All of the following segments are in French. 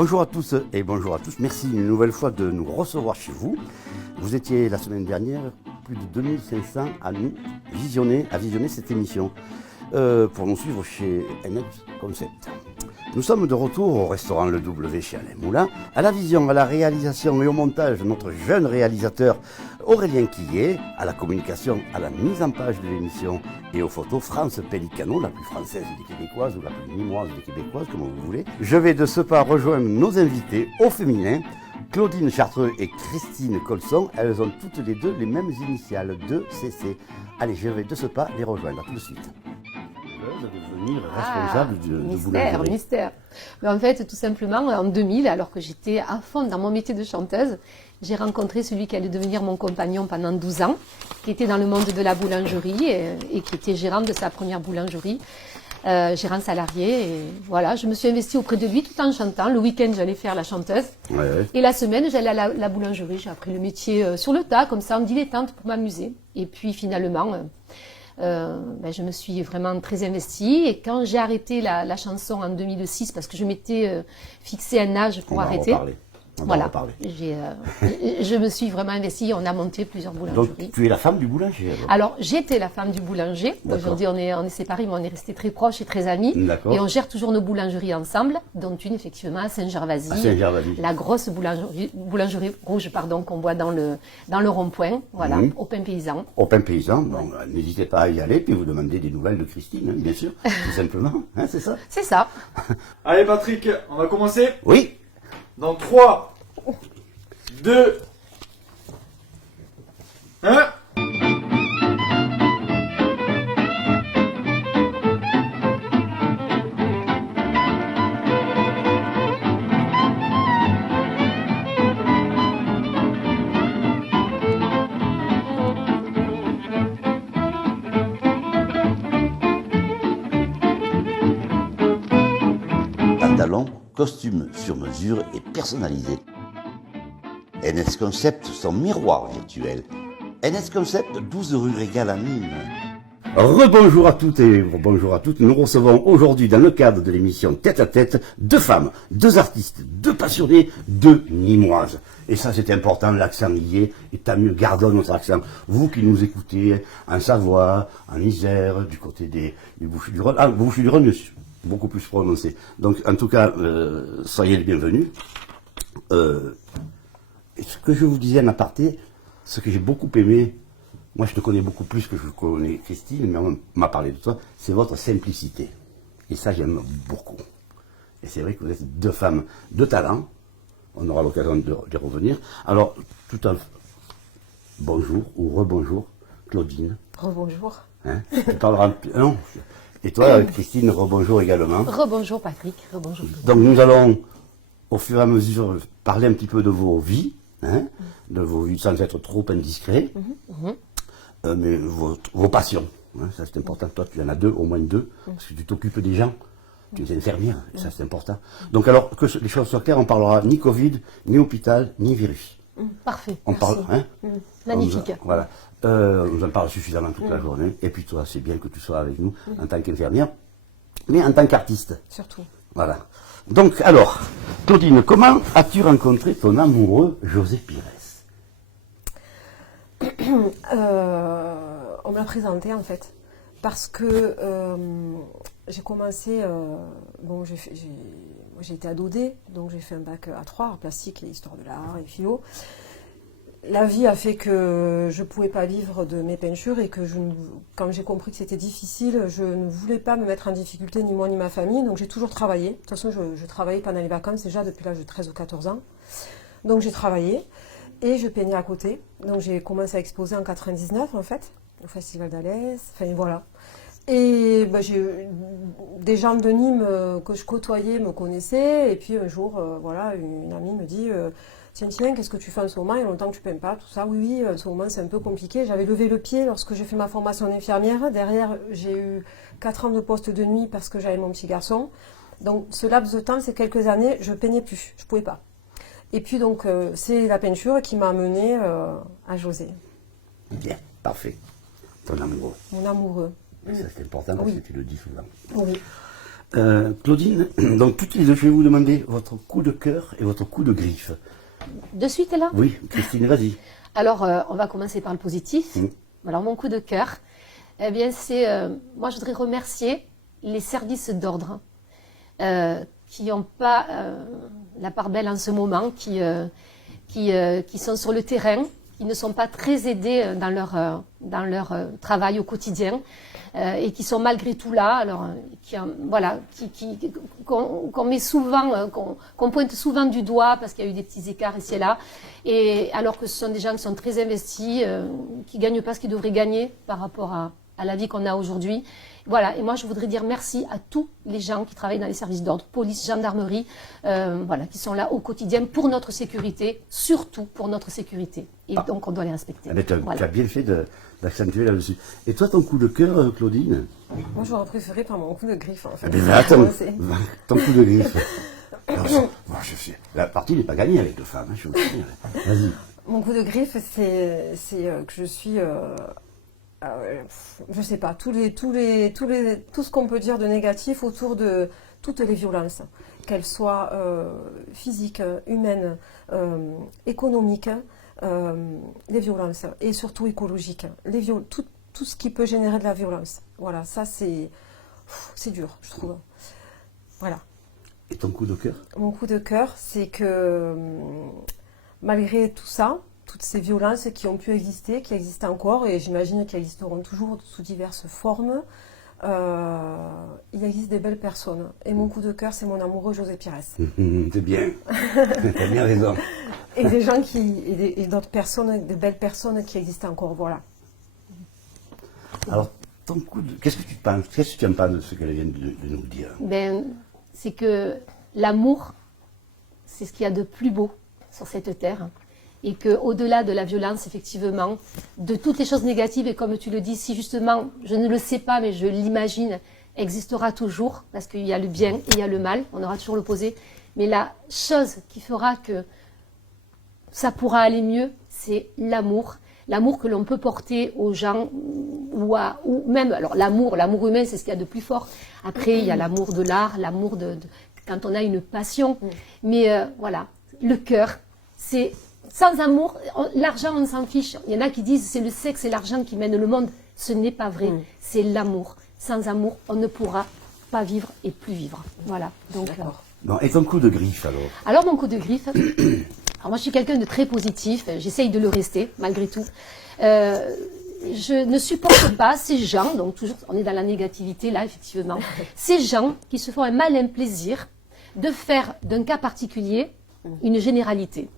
Bonjour à tous et bonjour à tous. Merci une nouvelle fois de nous recevoir chez vous. Vous étiez la semaine dernière plus de 2500 à nous visionner cette émission pour nous suivre chez NX Concept. Nous sommes de retour au restaurant Le W chez Alain Moulin, à la vision, à la réalisation et au montage de notre jeune réalisateur Aurélien Quillet, à la communication, à la mise en page de l'émission et aux photos France Pellicano, la plus française des Québécoises ou la plus mimoise des Québécoises, comme vous voulez. Je vais de ce pas rejoindre nos invités au féminin, Claudine Chartreux et Christine Colson. Elles ont toutes les deux les mêmes initiales, 2CC. Allez, je vais de ce pas les rejoindre. À tout de suite. De devenir responsable de boulangerie. Mystère. Mais en fait, tout simplement, en 2000, alors que j'étais à fond dans mon métier de chanteuse, j'ai rencontré celui qui allait devenir mon compagnon pendant 12 ans, qui était dans le monde de la boulangerie et qui était gérant de sa première boulangerie, gérant salarié. Et voilà, je me suis investie auprès de lui tout en chantant. Le week-end, j'allais faire la chanteuse. Ouais. Et la semaine, j'allais à la boulangerie. J'ai appris le métier sur le tas, comme ça, en dilettante pour m'amuser. Et puis finalement... je me suis vraiment très investie et quand j'ai arrêté la chanson en 2006 parce que je m'étais fixé un âge pour arrêter. Voilà, je me suis vraiment investie, on a monté plusieurs boulangeries. Donc tu es la femme du boulanger alors j'étais la femme du boulanger, aujourd'hui on est séparés mais on est restés très proches et très amis. Et on gère toujours nos boulangeries ensemble, dont une effectivement à Saint-Gervasy, la grosse boulangerie rouge qu'on voit dans le rond-point, voilà, au pain paysan. Au pain paysan, bon, n'hésitez pas à y aller puis vous demandez des nouvelles de Christine, bien sûr, tout simplement, c'est ça. C'est ça. Allez Patrick, on va commencer. Oui. Dans 3, 2, 1. Pantalon, costume sur mesure et personnalisé. NS Concept, son miroir virtuel. NS Concept, 12 rue Régal à Nîmes. Rebonjour à toutes et bonjour à toutes. Nous recevons aujourd'hui, dans le cadre de l'émission Tête à Tête, deux femmes, deux artistes, deux passionnés, deux Nîmoises. Et ça, c'est important, l'accent y est, et tant mieux, gardons notre accent. Vous qui nous écoutez en Savoie, en Isère, du côté du Bouches-du-Rhône, Bouches-du-Rhône, beaucoup plus prononcé. Donc, en tout cas, soyez les bienvenus. Et ce que je vous disais en aparté, ce que j'ai beaucoup aimé, moi je te connais beaucoup plus que je connais Christine, mais on m'a parlé de toi, c'est votre simplicité. Et ça, j'aime beaucoup. Et c'est vrai que vous êtes deux femmes de talent. On aura l'occasion de revenir. Alors, tout à bonjour ou rebonjour, Claudine. Rebonjour. Tu parleras... Non. Et toi, Christine, rebonjour également. Rebonjour Patrick, rebonjour. Donc nous allons, au fur et à mesure, parler un petit peu de vos vies, de vos vies sans être trop indiscret, mais vos passions. Ça c'est important. Toi, tu en as deux, au moins deux, parce que tu t'occupes des gens. Tu es infirmière, et ça c'est important. Donc alors, que les choses soient claires, on parlera ni Covid, ni hôpital, ni virus. Parfait. On parle, magnifique. Voilà. On en parle suffisamment toute la journée. Et puis toi, c'est bien que tu sois avec nous en tant qu'infirmière, mais en tant qu'artiste. Surtout. Voilà. Donc, alors, Claudine, comment as-tu rencontré ton amoureux José Pires? On me l'a présenté en fait. Parce que j'ai commencé. J'ai été adodée, donc j'ai fait un bac A3, art plastique et histoire de l'art et philo. La vie a fait que je ne pouvais pas vivre de mes peintures et que quand j'ai compris que c'était difficile, je ne voulais pas me mettre en difficulté, ni moi ni ma famille. Donc j'ai toujours travaillé. De toute façon, je travaillais pendant les vacances déjà depuis l'âge de 13 ou 14 ans. Donc j'ai travaillé et je peignais à côté. Donc j'ai commencé à exposer en 99 en fait, au Festival d'Alès. Enfin voilà. Et des gens de Nîmes que je côtoyais me connaissaient. Et puis un jour, une amie me dit... Tiens, qu'est-ce que tu fais en ce moment? Il y a longtemps que tu ne peins pas, tout ça. Oui, en ce moment, c'est un peu compliqué. J'avais levé le pied lorsque j'ai fait ma formation d'infirmière. Derrière, j'ai eu 4 ans de poste de nuit parce que j'avais mon petit garçon. Donc, ce laps de temps, ces quelques années, je ne peignais plus. Je ne pouvais pas. Et puis, donc, c'est la peinture qui m'a amenée à José. Bien, parfait. Ton amoureux. Mon amoureux. Ça, c'est important parce que tu le dis souvent. Oui. Claudine, donc toutes les deux, je vais vous demander votre coup de cœur et votre coup de griffe. De suite là? Oui, Christine, vas-y. Alors, on va commencer par le positif. Alors, mon coup de cœur, eh bien, c'est, moi, je voudrais remercier les services d'ordre qui n'ont pas la part belle en ce moment, qui sont sur le terrain, qui ne sont pas très aidés dans leur travail au quotidien et qui sont malgré tout là. Alors, qu'on met souvent, qu'on pointe souvent du doigt parce qu'il y a eu des petits écarts ici et là. Et alors que ce sont des gens qui sont très investis, qui gagnent pas ce qu'ils devraient gagner par rapport à la vie qu'on a aujourd'hui. Voilà, et moi je voudrais dire merci à tous les gens qui travaillent dans les services d'ordre, police, gendarmerie, voilà, qui sont là au quotidien pour notre sécurité, surtout pour notre sécurité. Et donc on doit les respecter. Tu Voilà. as bien fait d'accentuer là-dessus. Et toi, ton coup de cœur, Claudine? Moi, j'aurais préféré par mon coup de griffe, en fait. Eh bien, attends, ton coup de griffe. Alors, la partie n'est pas gagnée avec les femmes, hein, je vous le dis. Vas-y. Mon coup de griffe, c'est que je suis... je sais pas, tout ce qu'on peut dire de négatif autour de toutes les violences, qu'elles soient physiques, humaines, économiques, les violences, et surtout écologiques, tout ce qui peut générer de la violence. Voilà, ça c'est dur, je trouve. Voilà. Et ton coup de cœur? Mon coup de cœur, c'est que malgré tout ça, toutes ces violences qui ont pu exister, qui existent encore, et j'imagine qu'elles existeront toujours sous diverses formes, il existe des belles personnes. Et mon coup de cœur, c'est mon amoureux José Pires. C'est bien. Tu as bien raison. Et des gens et d'autres personnes, des belles personnes qui existent encore, voilà. Alors, ton coup de... Qu'est-ce que tu penses? Qu'est-ce que tu aimes pas de ce qu'elle vient de nous dire? Ben, c'est que l'amour, c'est ce qu'il y a de plus beau sur cette terre. Et qu'au-delà de la violence, effectivement, de toutes les choses négatives, et comme tu le dis, si justement, je ne le sais pas, mais je l'imagine, existera toujours, parce qu'il y a le bien et il y a le mal, on aura toujours l'opposé. Mais la chose qui fera que ça pourra aller mieux, c'est l'amour. L'amour que l'on peut porter aux gens, ou même, alors l'amour humain, c'est ce qu'il y a de plus fort. Après, il y a l'amour de l'art, l'amour de quand on a une passion. Mais voilà, le cœur, c'est... Sans amour, l'argent, on s'en fiche. Il y en a qui disent c'est le sexe et l'argent qui mènent le monde. Ce n'est pas vrai. C'est l'amour. Sans amour, on ne pourra pas vivre et plus vivre. Voilà. Donc, Bon, et ton coup de griffe alors? Alors mon coup de griffe, alors moi je suis quelqu'un de très positif. J'essaye de le rester malgré tout. Je ne supporte pas ces gens, donc toujours on est dans la négativité là effectivement, ces gens qui se font un malin plaisir de faire d'un cas particulier une généralité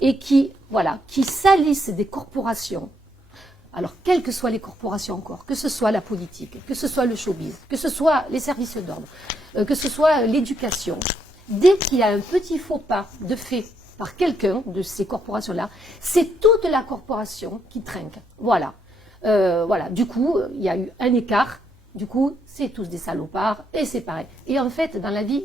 et qui salissent des corporations. Alors, quelles que soient les corporations encore, que ce soit la politique, que ce soit le showbiz, que ce soit les services d'ordre, que ce soit l'éducation, dès qu'il y a un petit faux pas de fait par quelqu'un de ces corporations-là, c'est toute la corporation qui trinque. Voilà. Voilà. Du coup, il y a eu un écart. Du coup, c'est tous des salopards et c'est pareil. Et en fait, dans la vie,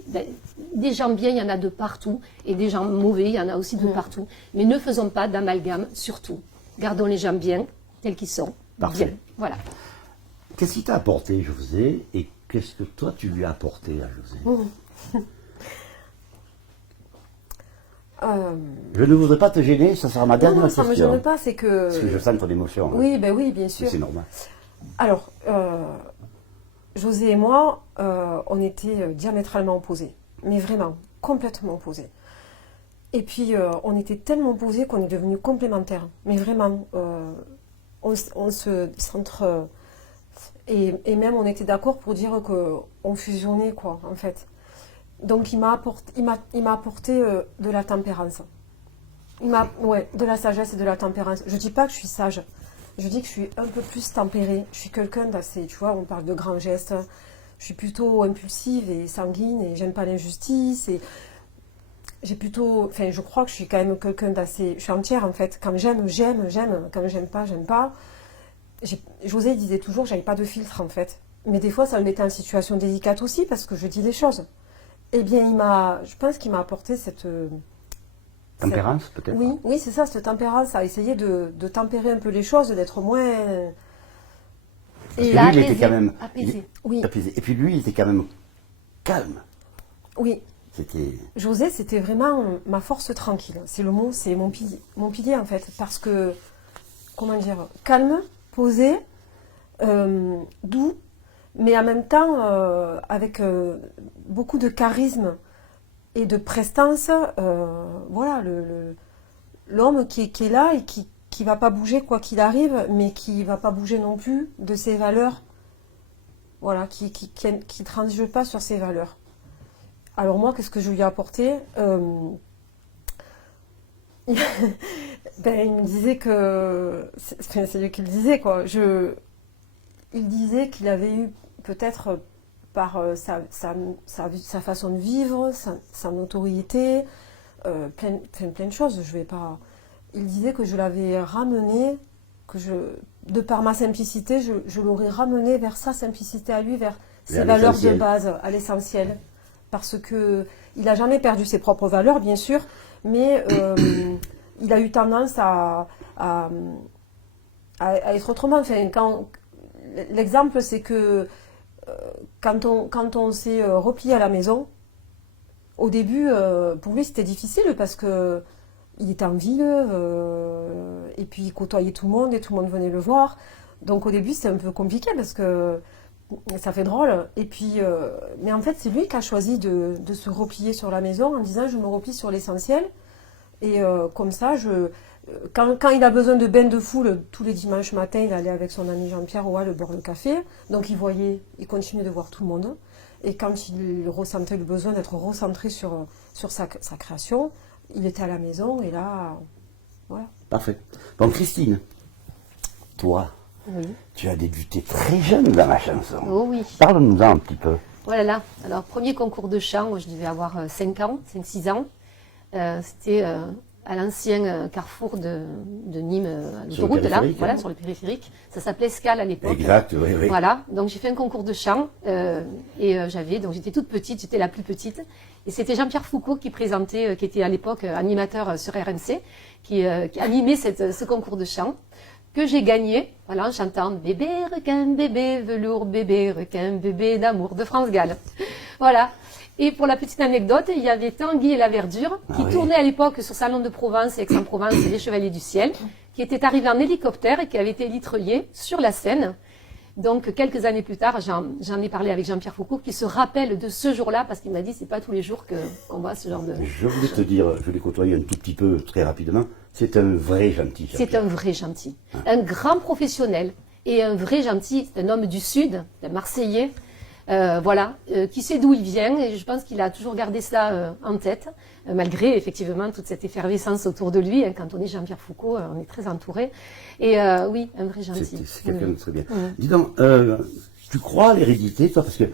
des gens bien, il y en a de partout. Et des gens mauvais, il y en a aussi de partout. Mais ne faisons pas d'amalgame, surtout. Gardons les gens bien, tels qu'ils sont. Parfait. Bien. Voilà. Qu'est-ce qui t'a apporté, José, et qu'est-ce que toi, tu lui as apporté à José? Je ne voudrais pas te gêner, ça sera ma dernière question. Non, ça ne me gêne pas, c'est que... Parce que je sens ton émotion. Oui, ben oui, bien sûr. C'est normal. Alors, José et moi, on était diamétralement opposés. Mais vraiment, complètement opposés. Et puis, on était tellement opposés qu'on est devenus complémentaires. Mais vraiment, on se centre... et même, on était d'accord pour dire qu'on fusionnait, quoi, en fait. Donc, il m'a apporté de la tempérance. De la sagesse et de la tempérance. Je ne dis pas que je suis sage. Je dis que je suis un peu plus tempérée. Je suis quelqu'un d'assez, tu vois, on parle de grands gestes. Je suis plutôt impulsive et sanguine et j'aime pas l'injustice. Et j'ai plutôt, enfin, je crois que je suis quand même quelqu'un d'assez, je suis entière en fait. Quand j'aime, j'aime. Quand j'aime pas, j'aime pas. José disait toujours, j'avais pas de filtre en fait. Mais des fois, ça me mettait en situation délicate aussi parce que je dis les choses. Eh bien, je pense qu'il m'a apporté cette tempérance, peut-être? Oui, c'est ça, cette tempérance, à essayer de tempérer un peu les choses, d'être moins... Et lui, il était quand même... apaisé. Oui. Apaisé. Et puis lui, il était quand même calme. Oui, C'était... José, c'était vraiment ma force tranquille. C'est le mot, c'est mon pilier en fait. Parce que, comment dire, calme, posé, doux, mais en même temps avec beaucoup de charisme et de prestance. Voilà, l'homme qui est là et qui va pas bouger quoi qu'il arrive, mais qui va pas bouger non plus de ses valeurs. Voilà, qui transige pas sur ses valeurs. Alors moi, qu'est-ce que je lui ai apporté il me disait que... C'est lui qui le disait, quoi. Il disait qu'il avait eu, peut-être par sa façon de vivre, sa notoriété, plein de choses. Je vais pas... Il disait que je l'avais ramené, de par ma simplicité, je l'aurais ramené vers sa simplicité à lui, vers ses valeurs de base, à l'essentiel. Parce que il n'a jamais perdu ses propres valeurs, bien sûr, mais il a eu tendance à être autrement. Enfin, l'exemple, c'est que quand on s'est replié à la maison, au début, pour lui, c'était difficile parce que il était en ville, et puis il côtoyait tout le monde et tout le monde venait le voir. Donc au début, c'était un peu compliqué parce que ça fait drôle. Et puis, mais en fait, c'est lui qui a choisi de se replier sur la maison en disant je me replie sur l'essentiel. Et comme ça, quand il a besoin de bain de foule, tous les dimanches matins, il allait avec son ami Jean-Pierre au hall boire le café. Donc il continuait de voir tout le monde. Et quand il ressentait le besoin d'être recentré sur sa création, il était à la maison et là, voilà. Parfait. Bon, Christine, toi, Oui. tu as débuté très jeune dans la chanson. Oh oui. Parle-nous-en un petit peu. Voilà. Alors, premier concours de chant, moi, je devais avoir 5-6 ans. C'était à l'ancien carrefour de Nîmes, à l'autoroute, là, voilà, sur le périphérique. Ça s'appelait Scala à l'époque. Exact, oui. Voilà, donc j'ai fait un concours de chant donc j'étais toute petite, j'étais la plus petite. Et c'était Jean-Pierre Foucault qui présentait, qui était à l'époque animateur sur RMC, qui animait ce concours de chant, que j'ai gagné, voilà, en chantant bébé requin, bébé velours, bébé requin, bébé d'amour de France Gall. Voilà. Et pour la petite anecdote, il y avait Tanguy et la Verdure, qui tournaient à l'époque sur Salon de Provence et Aix-en-Provence et les Chevaliers du Ciel, qui étaient arrivés en hélicoptère et qui avaient été litreliers sur la scène. Donc, quelques années plus tard, j'en ai parlé avec Jean-Pierre Foucault, qui se rappelle de ce jour-là, parce qu'il m'a dit, c'est pas tous les jours qu'on voit ce genre de... Je voulais te dire, je l'ai côtoyé un tout petit peu, très rapidement, c'est un vrai gentil. C'est un vrai gentil. Un grand professionnel et un vrai gentil. C'est un homme du Sud, un Marseillais, qui sait d'où il vient, et je pense qu'il a toujours gardé ça en tête, malgré effectivement toute cette effervescence autour de lui. Quand on est Jean-Pierre Foucault, on est très entouré. Et oui, un vrai gentil. C'est quelqu'un de très bien. Dis donc, tu crois à l'hérédité, toi, parce que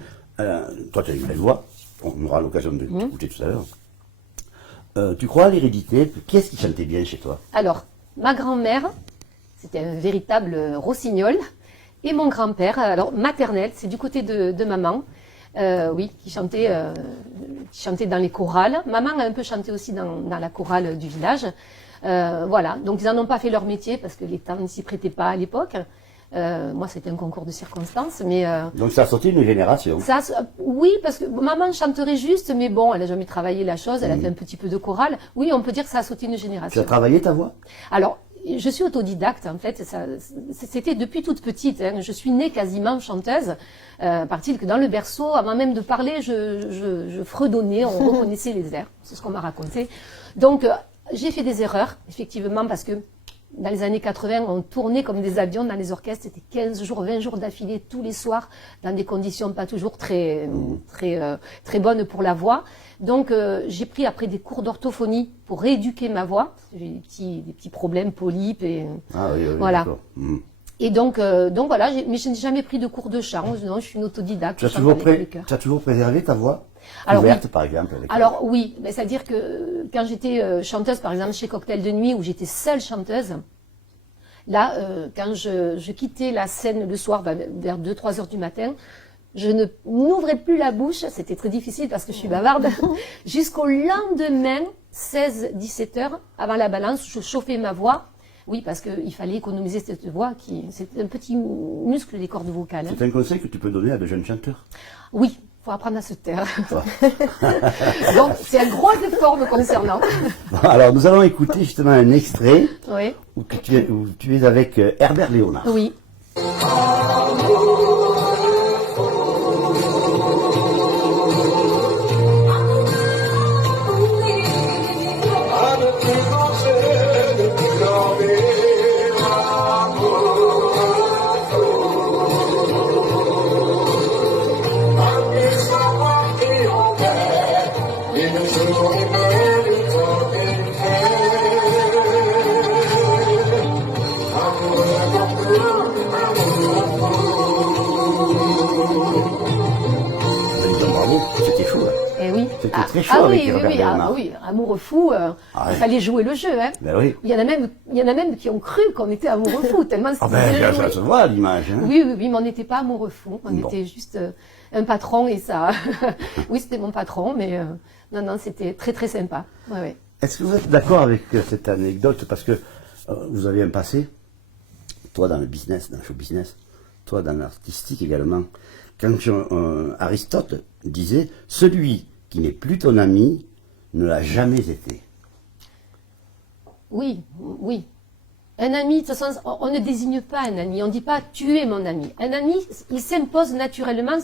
toi, tu as une belle voix, on aura l'occasion de t'écouter tout à l'heure. Tu crois à l'hérédité? Qui est-ce qui chantait bien chez toi? Alors, ma grand-mère, c'était un véritable rossignol. Et mon grand-père, alors maternel, c'est du côté de maman, qui chantait dans les chorales. Maman a un peu chanté aussi dans la chorale du village. Voilà, donc ils n'en ont pas fait leur métier parce que les temps ne s'y prêtaient pas à l'époque. Moi, c'était un concours de circonstances, mais... Donc ça a sauté une génération. Oui, parce que maman chanterait juste, mais bon, elle n'a jamais travaillé la chose, elle a fait un petit peu de chorale. Oui, on peut dire que ça a sauté une génération. Tu as travaillé ta voix? Alors, je suis autodidacte, en fait. C'était depuis toute petite. Hein. Je suis née quasiment chanteuse. Part-il que dans le berceau, avant même de parler, je fredonnais, on reconnaissait les airs. C'est ce qu'on m'a raconté. Donc, j'ai fait des erreurs, effectivement, parce que dans les années 80, on tournait comme des avions dans les orchestres. C'était 15 jours, 20 jours d'affilée, tous les soirs, dans des conditions pas toujours très bonnes pour la voix. Donc, j'ai pris après des cours d'orthophonie pour rééduquer ma voix. J'ai des petits problèmes, polypes et voilà. Et donc voilà, mais je n'ai jamais pris de cours de chant. Non, je suis une autodidacte. Tu as toujours préservé ta voix ouverte, par exemple? Alors oui, c'est-à-dire que quand j'étais chanteuse, par exemple, chez Cocktail de Nuit, où j'étais seule chanteuse, là, quand je quittais la scène le soir, vers 2-3 heures du matin, je n'ouvrais plus la bouche, c'était très difficile parce que je suis bavarde, jusqu'au lendemain, 16-17 heures, avant la balance, je chauffais ma voix. Oui, parce qu'il fallait économiser cette voix c'est un petit muscle des cordes vocales. C'est un conseil que tu peux donner à de jeunes chanteurs? Oui, faut apprendre à se taire. Ouais. Donc, c'est un gros effort me concernant. Bon, alors, nous allons écouter justement un extrait Oui. où tu es avec Herbert Léonard. Oui. Bravo, c'était chaud là. Eh oui. C'était très chaud avec Herbert Léonard. oui, amoureux fou, Ah ouais. il fallait jouer le jeu. Hein. Ben oui. Il y en a même qui ont cru qu'on était amoureux fou, tellement Ah c'était ben, bien ça joué. se voit à l'image. Hein. Oui, mais on n'était pas amoureux fou, on Bon. était juste un patron et ça. Oui, c'était mon patron, mais non, c'était très très sympa. Ouais, ouais. Est-ce que vous êtes d'accord avec cette anecdote? Parce que vous avez un passé, toi dans le business, dans le show business, toi dans l'artistique également. Quand Aristote disait « Celui qui n'est plus ton ami ne l'a jamais été Oui, oui. Un ami, de toute façon, on ne désigne pas un ami, on ne dit pas tu es mon ami. Un ami, il s'impose naturellement,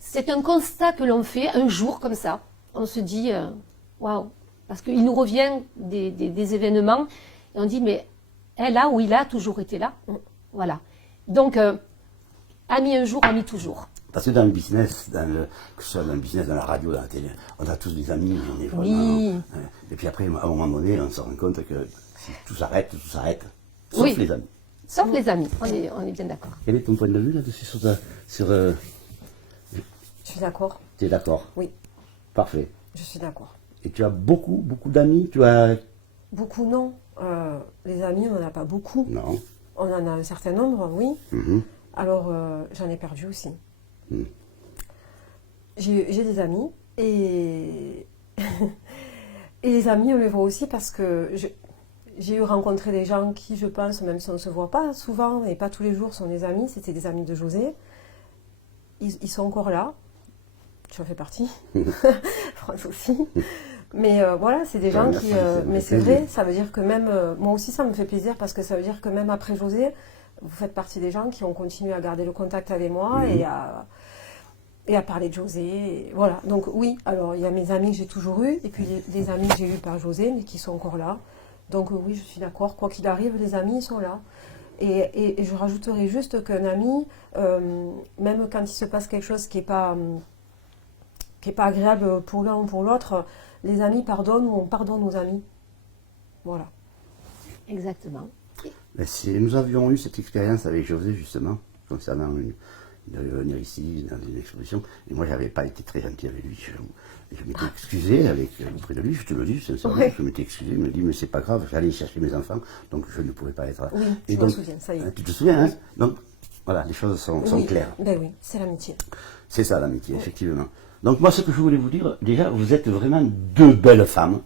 c'est un constat que l'on fait un jour comme ça. On se dit waouh, parce qu'il nous revient des événements et on dit mais elle a ou il a toujours été là. Voilà. Donc, ami un jour, ami toujours. ». Parce que dans le business, que ce soit dans le business, dans la radio, dans la télé, on a tous des amis, on est vraiment, Oui. Et puis après, à un moment donné, on se rend compte que si tout s'arrête, sauf Oui. les amis. Sauf les amis, on est bien d'accord. Quel est ton point de vue là-dessus Je suis d'accord. Tu es d'accord? Oui, Parfait. je suis d'accord. Et tu as beaucoup d'amis? Tu as... Beaucoup, non. Les amis, on n'en a pas beaucoup. Non. On en a un certain nombre, oui. Mhm. Alors, j'en ai perdu aussi. Mm. J'ai des amis et... et les amis, on les voit aussi parce que j'ai eu rencontré des gens qui, je pense, même si on ne se voit pas souvent et pas tous les jours, sont des amis. C'était des amis de José. Ils sont encore là. Tu en fais partie. France aussi. Mais voilà, c'est des gens merci, qui... ça me mais fait c'est vrai, plaisir. ça veut dire que même... moi aussi, ça me fait plaisir parce que ça veut dire que même après José, vous faites partie des gens qui ont continué à garder le contact avec moi Mhm. et à parler de José. Et voilà, donc oui, alors il y a mes amis que j'ai toujours eus et puis des amis que j'ai eus par José, mais qui sont encore là. Donc oui, je suis d'accord, quoi qu'il arrive, les amis, ils sont là. Et je rajouterai juste qu'un ami, même quand il se passe quelque chose qui n'est pas agréable pour l'un ou pour l'autre, les amis pardonnent ou on pardonne aux amis. Voilà. Exactement. Mais nous avions eu cette expérience avec José justement, concernant il devait venir ici dans une exposition, et moi j'avais pas été très gentil avec lui. Je m'étais excusé auprès de lui, je te le dis sincèrement, Ouais. je m'étais excusé, il me dit mais c'est pas grave, j'allais chercher mes enfants, donc je ne pouvais pas être là. Oui, Et je me donc, souviens, ça y est. Tu te souviens, hein? Donc voilà, les choses sont Oui, claires. ben oui, c'est l'amitié. C'est ça l'amitié, effectivement. Donc moi ce que je voulais vous dire, déjà vous êtes vraiment deux belles femmes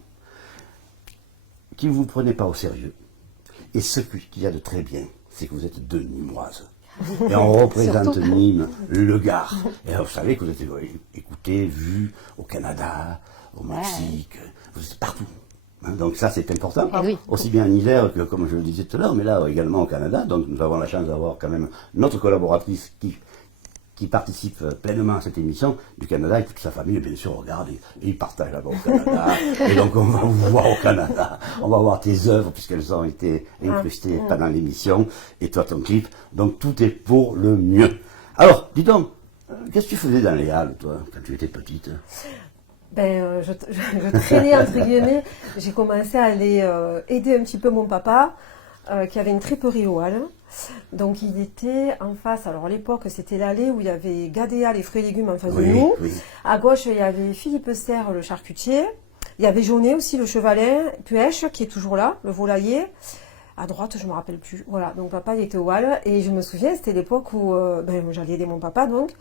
qui ne vous prenez pas au sérieux. Et ce qu'il y a de très bien, c'est que vous êtes deux Nîmoises. Et on représente Surtout. Nîmes, le Gard. Et vous savez que vous êtes écoutés, vus au Canada, au Mexique, vous êtes partout. Hein, donc ça c'est important, Eh oui. aussi bien en Isère que comme je le disais tout à l'heure, mais là également au Canada. Donc nous avons la chance d'avoir quand même notre collaboratrice qui participe pleinement à cette émission du Canada et toute sa famille, bien sûr, regarde, et ils partagent là-bas au Canada. Et donc, on va vous voir au Canada. On va voir tes œuvres, puisqu'elles ont été incrustées pendant l'émission, et toi, ton clip. Donc, tout est pour le mieux. Alors, dis donc, qu'est-ce que tu faisais dans les halles, toi, quand tu étais petite? Ben, je traînais, entre guillemets. J'ai commencé à aller aider un petit peu mon papa, qui avait une triperie aux halles. Donc il était en face, alors à l'époque c'était l'allée où il y avait Gadea, les fruits et légumes en face de nous. Oui. À gauche il y avait Philippe Serre, le charcutier. Il y avait Jaunet aussi, le chevalin, Puèche qui est toujours là, le volailler. À droite je ne me rappelle plus. Voilà, donc papa il était au hall et je me souviens c'était l'époque où j'allais aider mon papa donc.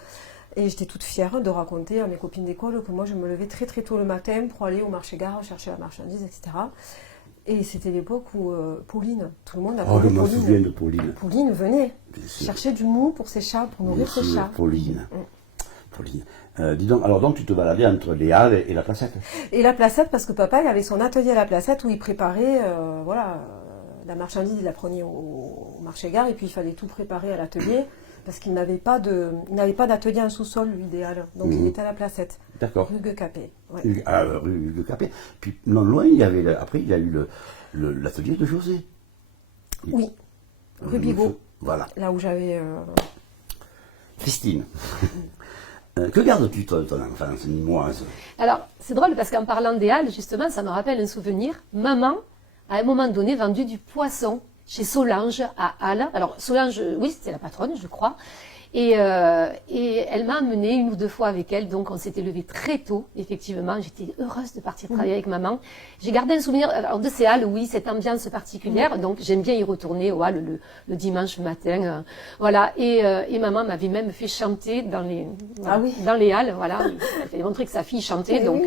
Et j'étais toute fière de raconter à mes copines d'école que moi je me levais très très tôt le matin pour aller au marché-gare chercher la marchandise, etc. Et c'était l'époque où Pauline, tout le monde Oh, appelait je me Pauline. souviens de Pauline. Pauline venait Bien sûr. chercher du mou pour ses chats, pour nourrir Bien ses sûr, chats. Pauline. Pauline. Dis donc, alors donc tu te baladais entre les Halles et la Placette. Et la Placette, parce que papa, il avait son atelier à la Placette où il préparait, la marchandise, il la prenait au marché-gare et puis il fallait tout préparer à l'atelier parce qu'il n'avait pas d'atelier en sous-sol, lui, des Halles. Donc il était à la Placette. D'accord. Rue Gueux-Capet. Ouais. Rue Hugues Capet. Puis non loin, il y avait après il y a eu l'atelier de José. Oui. Rue Bigot. Voilà. Là où j'avais. Christine. Que gardes-tu de ton enfance, dis-moi. Alors, c'est drôle parce qu'en parlant des Halles, justement, ça me rappelle un souvenir. Maman, à un moment donné, vendu du poisson chez Solange à Halle. Alors, Solange, oui, c'était la patronne, je crois. Et elle m'a amené une ou deux fois avec elle, donc on s'était levé très tôt, effectivement. J'étais heureuse de partir travailler avec maman. J'ai gardé un souvenir alors, de ces Halles, oui, cette ambiance particulière, donc j'aime bien y retourner aux Halles le dimanche matin. Voilà, et maman m'avait même fait chanter dans dans les Halles, voilà. Elle avait montré que sa fille chantait, donc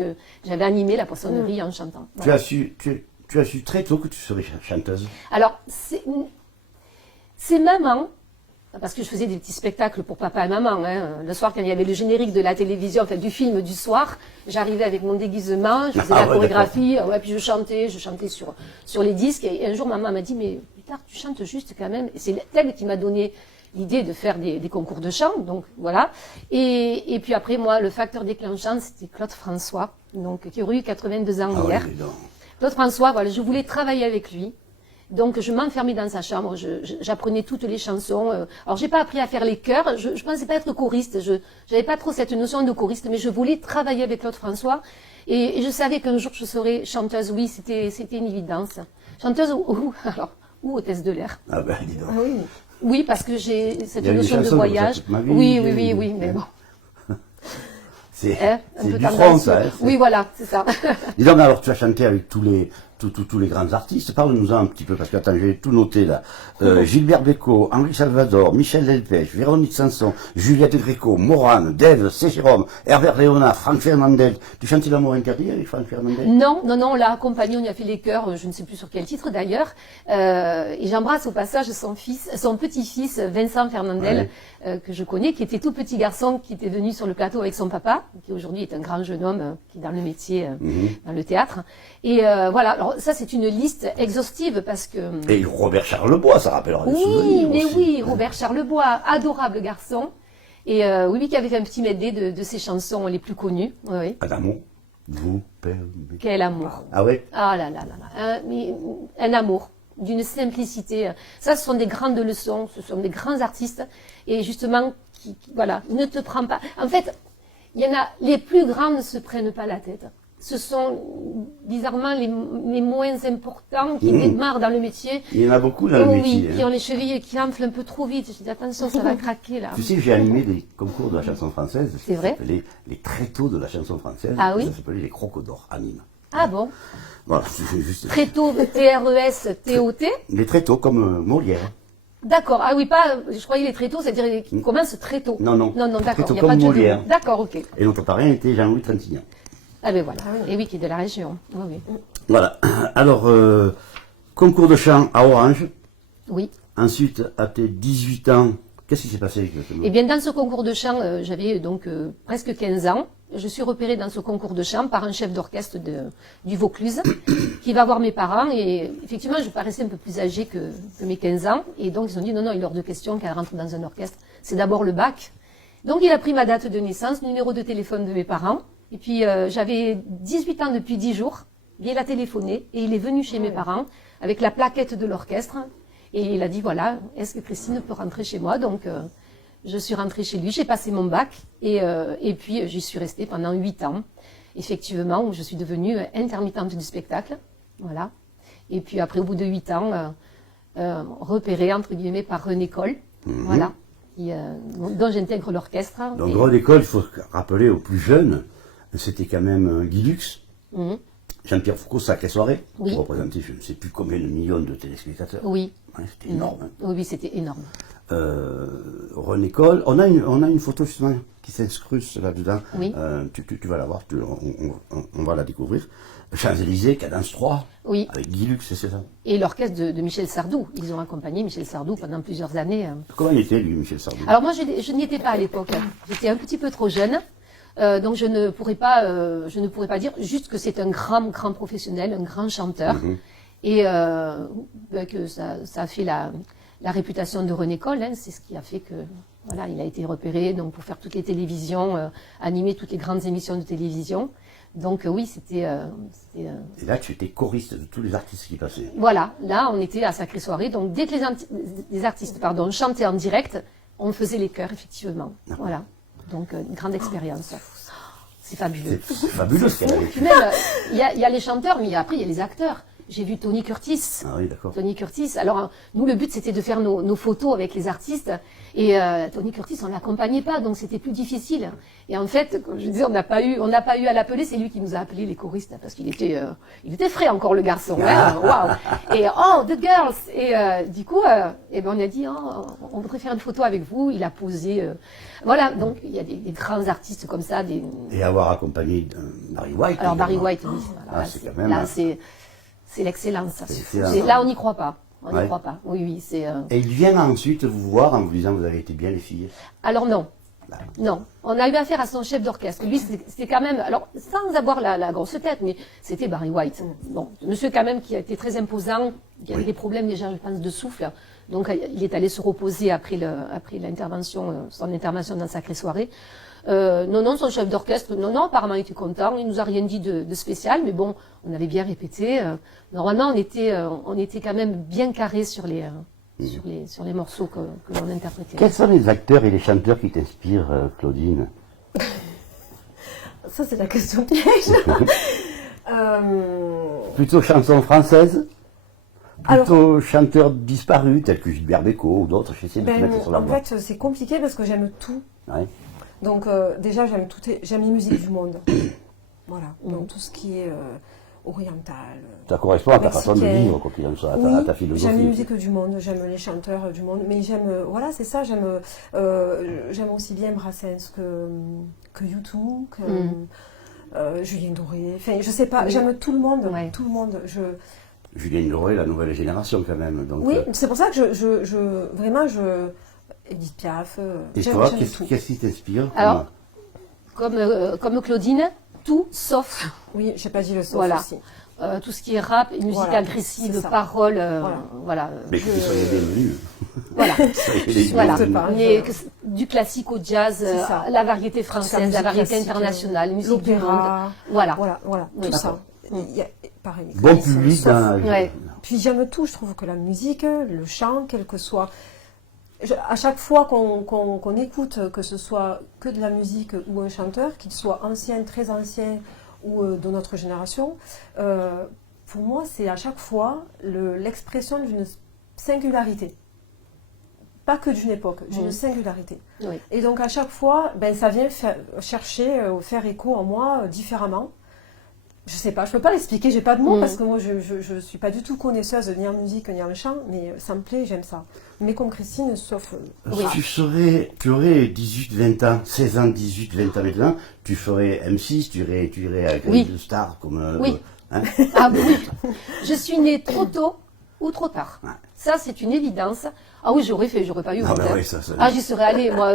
j'avais animé la poissonnerie en chantant. Voilà. Tu as su très tôt que tu serais chanteuse. Alors, c'est maman. Parce que je faisais des petits spectacles pour papa et maman. Hein. Le soir, quand il y avait le générique de la télévision, enfin du film du soir, j'arrivais avec mon déguisement, je faisais la chorégraphie, puis je chantais sur les disques. Et un jour, maman m'a dit, mais plus tard, tu chantes juste quand même. Et c'est elle qui m'a donné l'idée de faire des concours de chant. Donc voilà. Et puis après, moi, le facteur déclenchant, c'était Claude François, donc qui aurait eu 82 ans hier. Oui, Claude François, voilà, je voulais travailler avec lui. Donc je m'enfermais dans sa chambre, j'apprenais toutes les chansons. Alors j'ai pas appris à faire les chœurs, je pensais pas être choriste, j'avais pas trop cette notion de choriste, mais je voulais travailler avec Claude François et je savais qu'un jour je serais chanteuse. Oui, c'était une évidence. Chanteuse ou hôtesse de l'air. Ah ben dis donc. Oui, parce que j'ai cette notion de voyage. Oui, mais bon. C'est un peu du front, ça. Hein, oui, voilà, c'est ça. Dis donc, alors tu as chanté avec tous les grands artistes. Parle-nous-en un petit peu, parce que attends, j'ai tout noté là. Gilbert Bécaud, Henri Salvador, Michel Delpech, Véronique Sanson, Juliette Gréco, Morane, Dave, Céchérom, Herbert Léonard, Franck Fernandel. Tu chantais L'amour interdit avec Franck Fernandel? Non, on l'a accompagné, on a fait les chœurs, je ne sais plus sur quel titre d'ailleurs. Et j'embrasse au passage son petit-fils, Vincent Fernandel, que je connais, qui était tout petit garçon, qui était venu sur le plateau avec son papa, qui aujourd'hui est un grand jeune homme, qui est dans le métier, dans le théâtre. Et voilà, alors ça c'est une liste exhaustive parce que... Et Robert Charlebois, ça rappellera des souvenirs aussi. Oui, Robert Charlebois, adorable garçon. Et oui, qui avait fait un petit medley de ses chansons les plus connues. Oui. Un amour, vous permet. Quel amour. Ah ouais. Ah là. Un amour, d'une simplicité. Ça, ce sont des grandes leçons, ce sont des grands artistes. Et justement, voilà, ne te prends pas... En fait, il y en a, les plus grands ne se prennent pas la tête. Ce sont bizarrement les moins importants qui démarrent dans le métier. Il y en a beaucoup dans le métier. Oui, qui ont les chevilles qui enflent un peu trop vite. Je dis attention, ça va craquer là. Tu sais, j'ai animé des concours de la chanson française. C'est vrai. Les tréteaux de la chanson française. Ah oui. Ça s'appelait les crocodores à Nîmes. Ah bon. Voilà, c'est juste. Tréteaux, T-R-E-S-T-O-T. Les tréteaux comme Molière. D'accord. Ah oui, pas. Je croyais les tréteaux, c'est-à-dire qu'ils commencent très tôt. Non, d'accord. Tréteaux Il n'y a comme pas de Molière. D'accord, ok. Et notre parrain était Jean-Louis Trintignant. Ah ben voilà. Et oui, qui est de la région. Oui. Voilà. Alors, concours de chant à Orange. Oui. Ensuite, à tes 18 ans, qu'est-ce qui s'est passé exactement? Eh bien, dans ce concours de chant, j'avais donc presque 15 ans. Je suis repérée dans ce concours de chant par un chef d'orchestre du Vaucluse qui va voir mes parents. Et effectivement, je paraissais un peu plus âgée que mes 15 ans. Et donc, ils ont dit non, il est hors de question qu'elle rentre dans un orchestre. C'est d'abord le bac. Donc, il a pris ma date de naissance, numéro de téléphone de mes parents. Et puis, j'avais 18 ans depuis 10 jours. Il a téléphoné et il est venu chez mes parents avec la plaquette de l'orchestre. Et il a dit, voilà, est-ce que Christine peut rentrer chez moi? Donc, je suis rentrée chez lui, j'ai passé mon bac. Et puis, j'y suis restée pendant 8 ans. Effectivement, où je suis devenue intermittente du spectacle. Voilà. Et puis après, au bout de 8 ans, repérée, entre guillemets, par René Coll. Voilà. Dont j'intègre l'orchestre. Donc, René Coll, il faut rappeler aux plus jeunes, c'était quand même Guy Lux, Jean-Pierre Foucault, Sacrée Soirée, qui représentait je ne sais plus combien de millions de téléspectateurs. Oui. Ouais, c'était énorme. Hein. Oui, c'était énorme. René Coll. On a une photo justement qui s'incruste là-dedans. Oui. Tu vas la voir, on va la découvrir. Champs-Élysées, Cadence 3, Oui. avec Guy Lux, c'est ça. Et l'orchestre de Michel Sardou. Ils ont accompagné Michel Sardou pendant plusieurs années. Comment il était, lui, Michel Sardou? Alors moi, je n'y étais pas à l'époque. J'étais un petit peu trop jeune. Donc je ne pourrais pas dire juste que c'est un grand professionnel, un grand chanteur. Et que ça a fait la réputation de René Coll. Hein, c'est ce qui a fait que voilà, il a été repéré donc pour faire toutes les télévisions, animer toutes les grandes émissions de télévision. Donc oui, c'était. Et là, tu étais choriste de tous les artistes qui passaient. Voilà, là, on était à Sacrée Soirée. Donc dès que les artistes chantaient en direct, on faisait les chœurs, effectivement. Voilà. Donc une grande expérience. C'est fabuleux. C'est fabuleux ce qu'elle a vécu. Puis même, il y a les chanteurs, mais après, il y a les acteurs. J'ai vu Tony Curtis. Ah oui, d'accord. Tony Curtis. Alors, nous, le but, c'était de faire nos photos avec les artistes. Et Tony Curtis, on l'accompagnait pas, donc c'était plus difficile. Et en fait, comme je disais, on n'a pas eu à l'appeler. C'est lui qui nous a appelés les choristes, parce qu'il était frais encore, le garçon. Hein, waouh. Et the girls. Et du coup, on a dit, on voudrait faire une photo avec vous. Il a posé. Voilà. Donc, il y a des grands artistes comme ça. Et avoir accompagné Barry White. Alors Barry White, oui. Voilà, c'est quand même. Là, c'est l'excellence. Excellent. Là, on n'y croit pas. On n'y Ouais. croit pas. Oui, c'est. Et ils viennent ensuite vous voir en vous disant vous avez été bien les filles. Alors non. Non. On a eu affaire à son chef d'orchestre. Lui, c'était quand même. Alors, sans avoir la grosse tête, mais c'était Barry White. Bon, monsieur quand même qui a été très imposant, qui avait des problèmes déjà, je pense, de souffle. Donc, il est allé se reposer après l'intervention, son intervention dans Sacrée Soirée. Non, son chef d'orchestre, non, apparemment il était content, il nous a rien dit de spécial, mais bon, on avait bien répété. Normalement, on était quand même bien carré sur les morceaux que l'on interprétait. Quels sont les acteurs et les chanteurs qui t'inspirent, Claudine? Ça, c'est la question piège. Plutôt chansons françaises? Plutôt chanteurs disparus, tels que Gilbert Bécaud ou d'autres, j'essaie de te mettre sur la En voie. fait, c'est compliqué parce que j'aime tout. Ouais. Donc déjà, j'aime les musiques du monde. Voilà. Donc tout ce qui est oriental. Ça correspond à ta façon de mexicain. vivre, quoi qu'il en soit, à Oui, ta philosophie. j'aime les musiques du monde, j'aime les chanteurs du monde, mais voilà, c'est ça, j'aime aussi bien Brassens que U2, que Julien Doré. Enfin, je sais pas, Oui. j'aime tout le monde, Ouais. tout le monde. Julien Doré, la nouvelle génération quand même. Donc, Oui, c'est pour ça que vraiment, Edith Piaf, et j'aime toi, tout. qu'est-ce qui t'inspire? Alors, comme Claudine, tout sauf Oui, j'ai pas dit le son Voilà. aussi. tout ce qui est rap, musique Voilà, agressive, c'est ça. paroles, voilà. Mais que tu sois bienvenue. Voilà. Les Voilà. bienvenus. pas. Mais du classique au jazz, C'est ça. la variété Toute la française, musique la variété classique, internationale, musique du monde. l'opéra, Voilà. voilà, Oui. tout ça. Mm. Il y a, pareil, Bon Chris, public sauf- dans la... Ouais. Puis j'aime tout, je trouve que la musique, le chant, quel que soit. À chaque fois qu'on écoute, que ce soit que de la musique ou un chanteur, qu'il soit ancien, très ancien ou de notre génération, pour moi, c'est à chaque fois l'expression d'une singularité. Pas que d'une époque, d'une singularité. Oui. Et donc à chaque fois, ça vient faire écho en moi différemment. Je sais pas, je peux pas l'expliquer, j'ai pas de mots parce que moi je suis pas du tout connaisseuse ni en musique ni en chant, mais ça me plaît, j'aime ça. Mais comme Christine, sauf. Tu aurais 18, 20 ans, 16 ans, 18, 20 ans maintenant, tu ferais M6, tu irais à Oui. une star comme... Oui. hein? Ah oui. Je suis née trop tôt ou trop tard. Ouais. Ça, c'est une évidence. Ah oui, j'aurais pas eu Ah honte, ben hein. oui, ça. J'y serais allée, moi.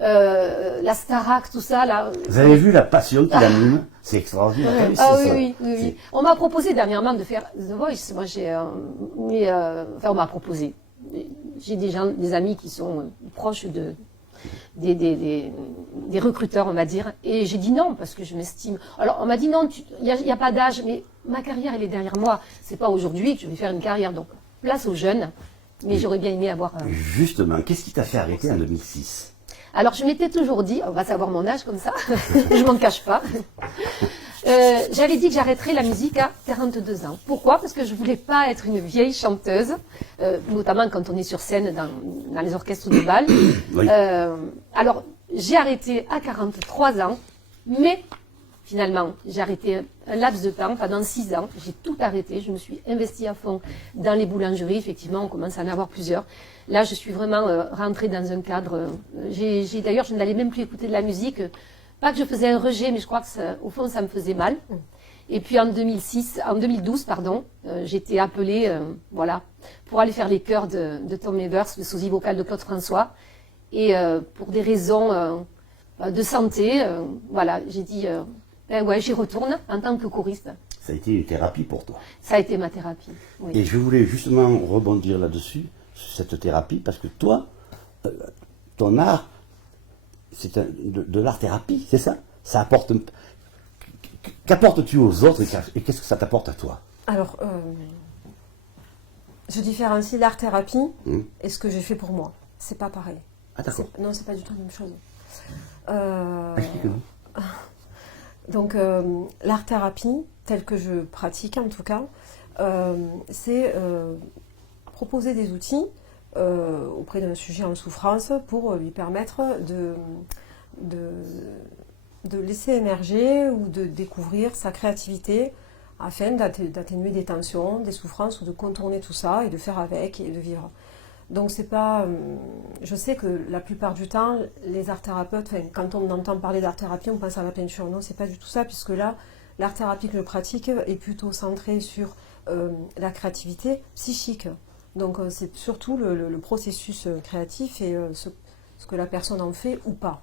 La Starac, tout ça, là. Vous avez vu la passion qu'il anime? C'est extraordinaire. T'as vu, Ah c'est ça. oui. On m'a proposé dernièrement de faire The Voice. Moi, on m'a proposé. J'ai des amis qui sont proches des recruteurs, on va dire. Et j'ai dit non, parce que je m'estime. Alors, on m'a dit non, il n'y a pas d'âge, mais ma carrière, elle est derrière moi. C'est pas aujourd'hui que je vais faire une carrière. Donc, place aux jeunes. Mais j'aurais bien aimé avoir... Justement, qu'est-ce qui t'a fait arrêter en 2006? Alors, je m'étais toujours dit, on va savoir mon âge comme ça, je m'en cache pas. J'avais dit que j'arrêterais la musique à 42 ans. Pourquoi? Parce que je voulais pas être une vieille chanteuse, notamment quand on est sur scène dans les orchestres de bal. Oui. Alors, j'ai arrêté à 43 ans, mais finalement. J'ai arrêté un laps de temps, pendant 6 ans, j'ai tout arrêté, je me suis investie à fond dans les boulangeries, effectivement, on commence à en avoir plusieurs. Là, je suis vraiment rentrée dans un cadre, d'ailleurs, je n'allais même plus écouter de la musique, pas que je faisais un rejet, mais je crois que au fond, ça me faisait mal. Et puis en 2012, j'ai été appelée, pour aller faire les chœurs de Tom Evers, le sosie vocal de Claude François. Et pour des raisons de santé, j'ai dit, j'y retourne en tant que choriste. Ça a été une thérapie pour toi. Ça a été ma thérapie, oui. Et je voulais justement rebondir là-dessus, sur cette thérapie, parce que toi, ton art, c'est de l'art-thérapie, c'est ça? Ça apporte... Qu'apportes-tu aux autres et qu'est-ce que ça t'apporte à toi? Alors, je différencie l'art-thérapie et ce que j'ai fait pour moi. C'est pas pareil. Ah d'accord. Non, c'est pas du tout la même chose. Explique-nous. Donc, l'art-thérapie, telle que je pratique en tout cas, c'est proposer des outils auprès d'un sujet en souffrance pour lui permettre de laisser émerger ou de découvrir sa créativité afin d'atténuer des tensions, des souffrances ou de contourner tout ça et de faire avec et de vivre. Donc c'est pas... je sais que la plupart du temps, les art-thérapeutes, quand on entend parler d'art-thérapie, on pense à la peinture. Non, c'est pas du tout ça, puisque là, l'art-thérapie que je pratique est plutôt centrée sur la créativité psychique. Donc c'est surtout le processus créatif et ce que la personne en fait ou pas.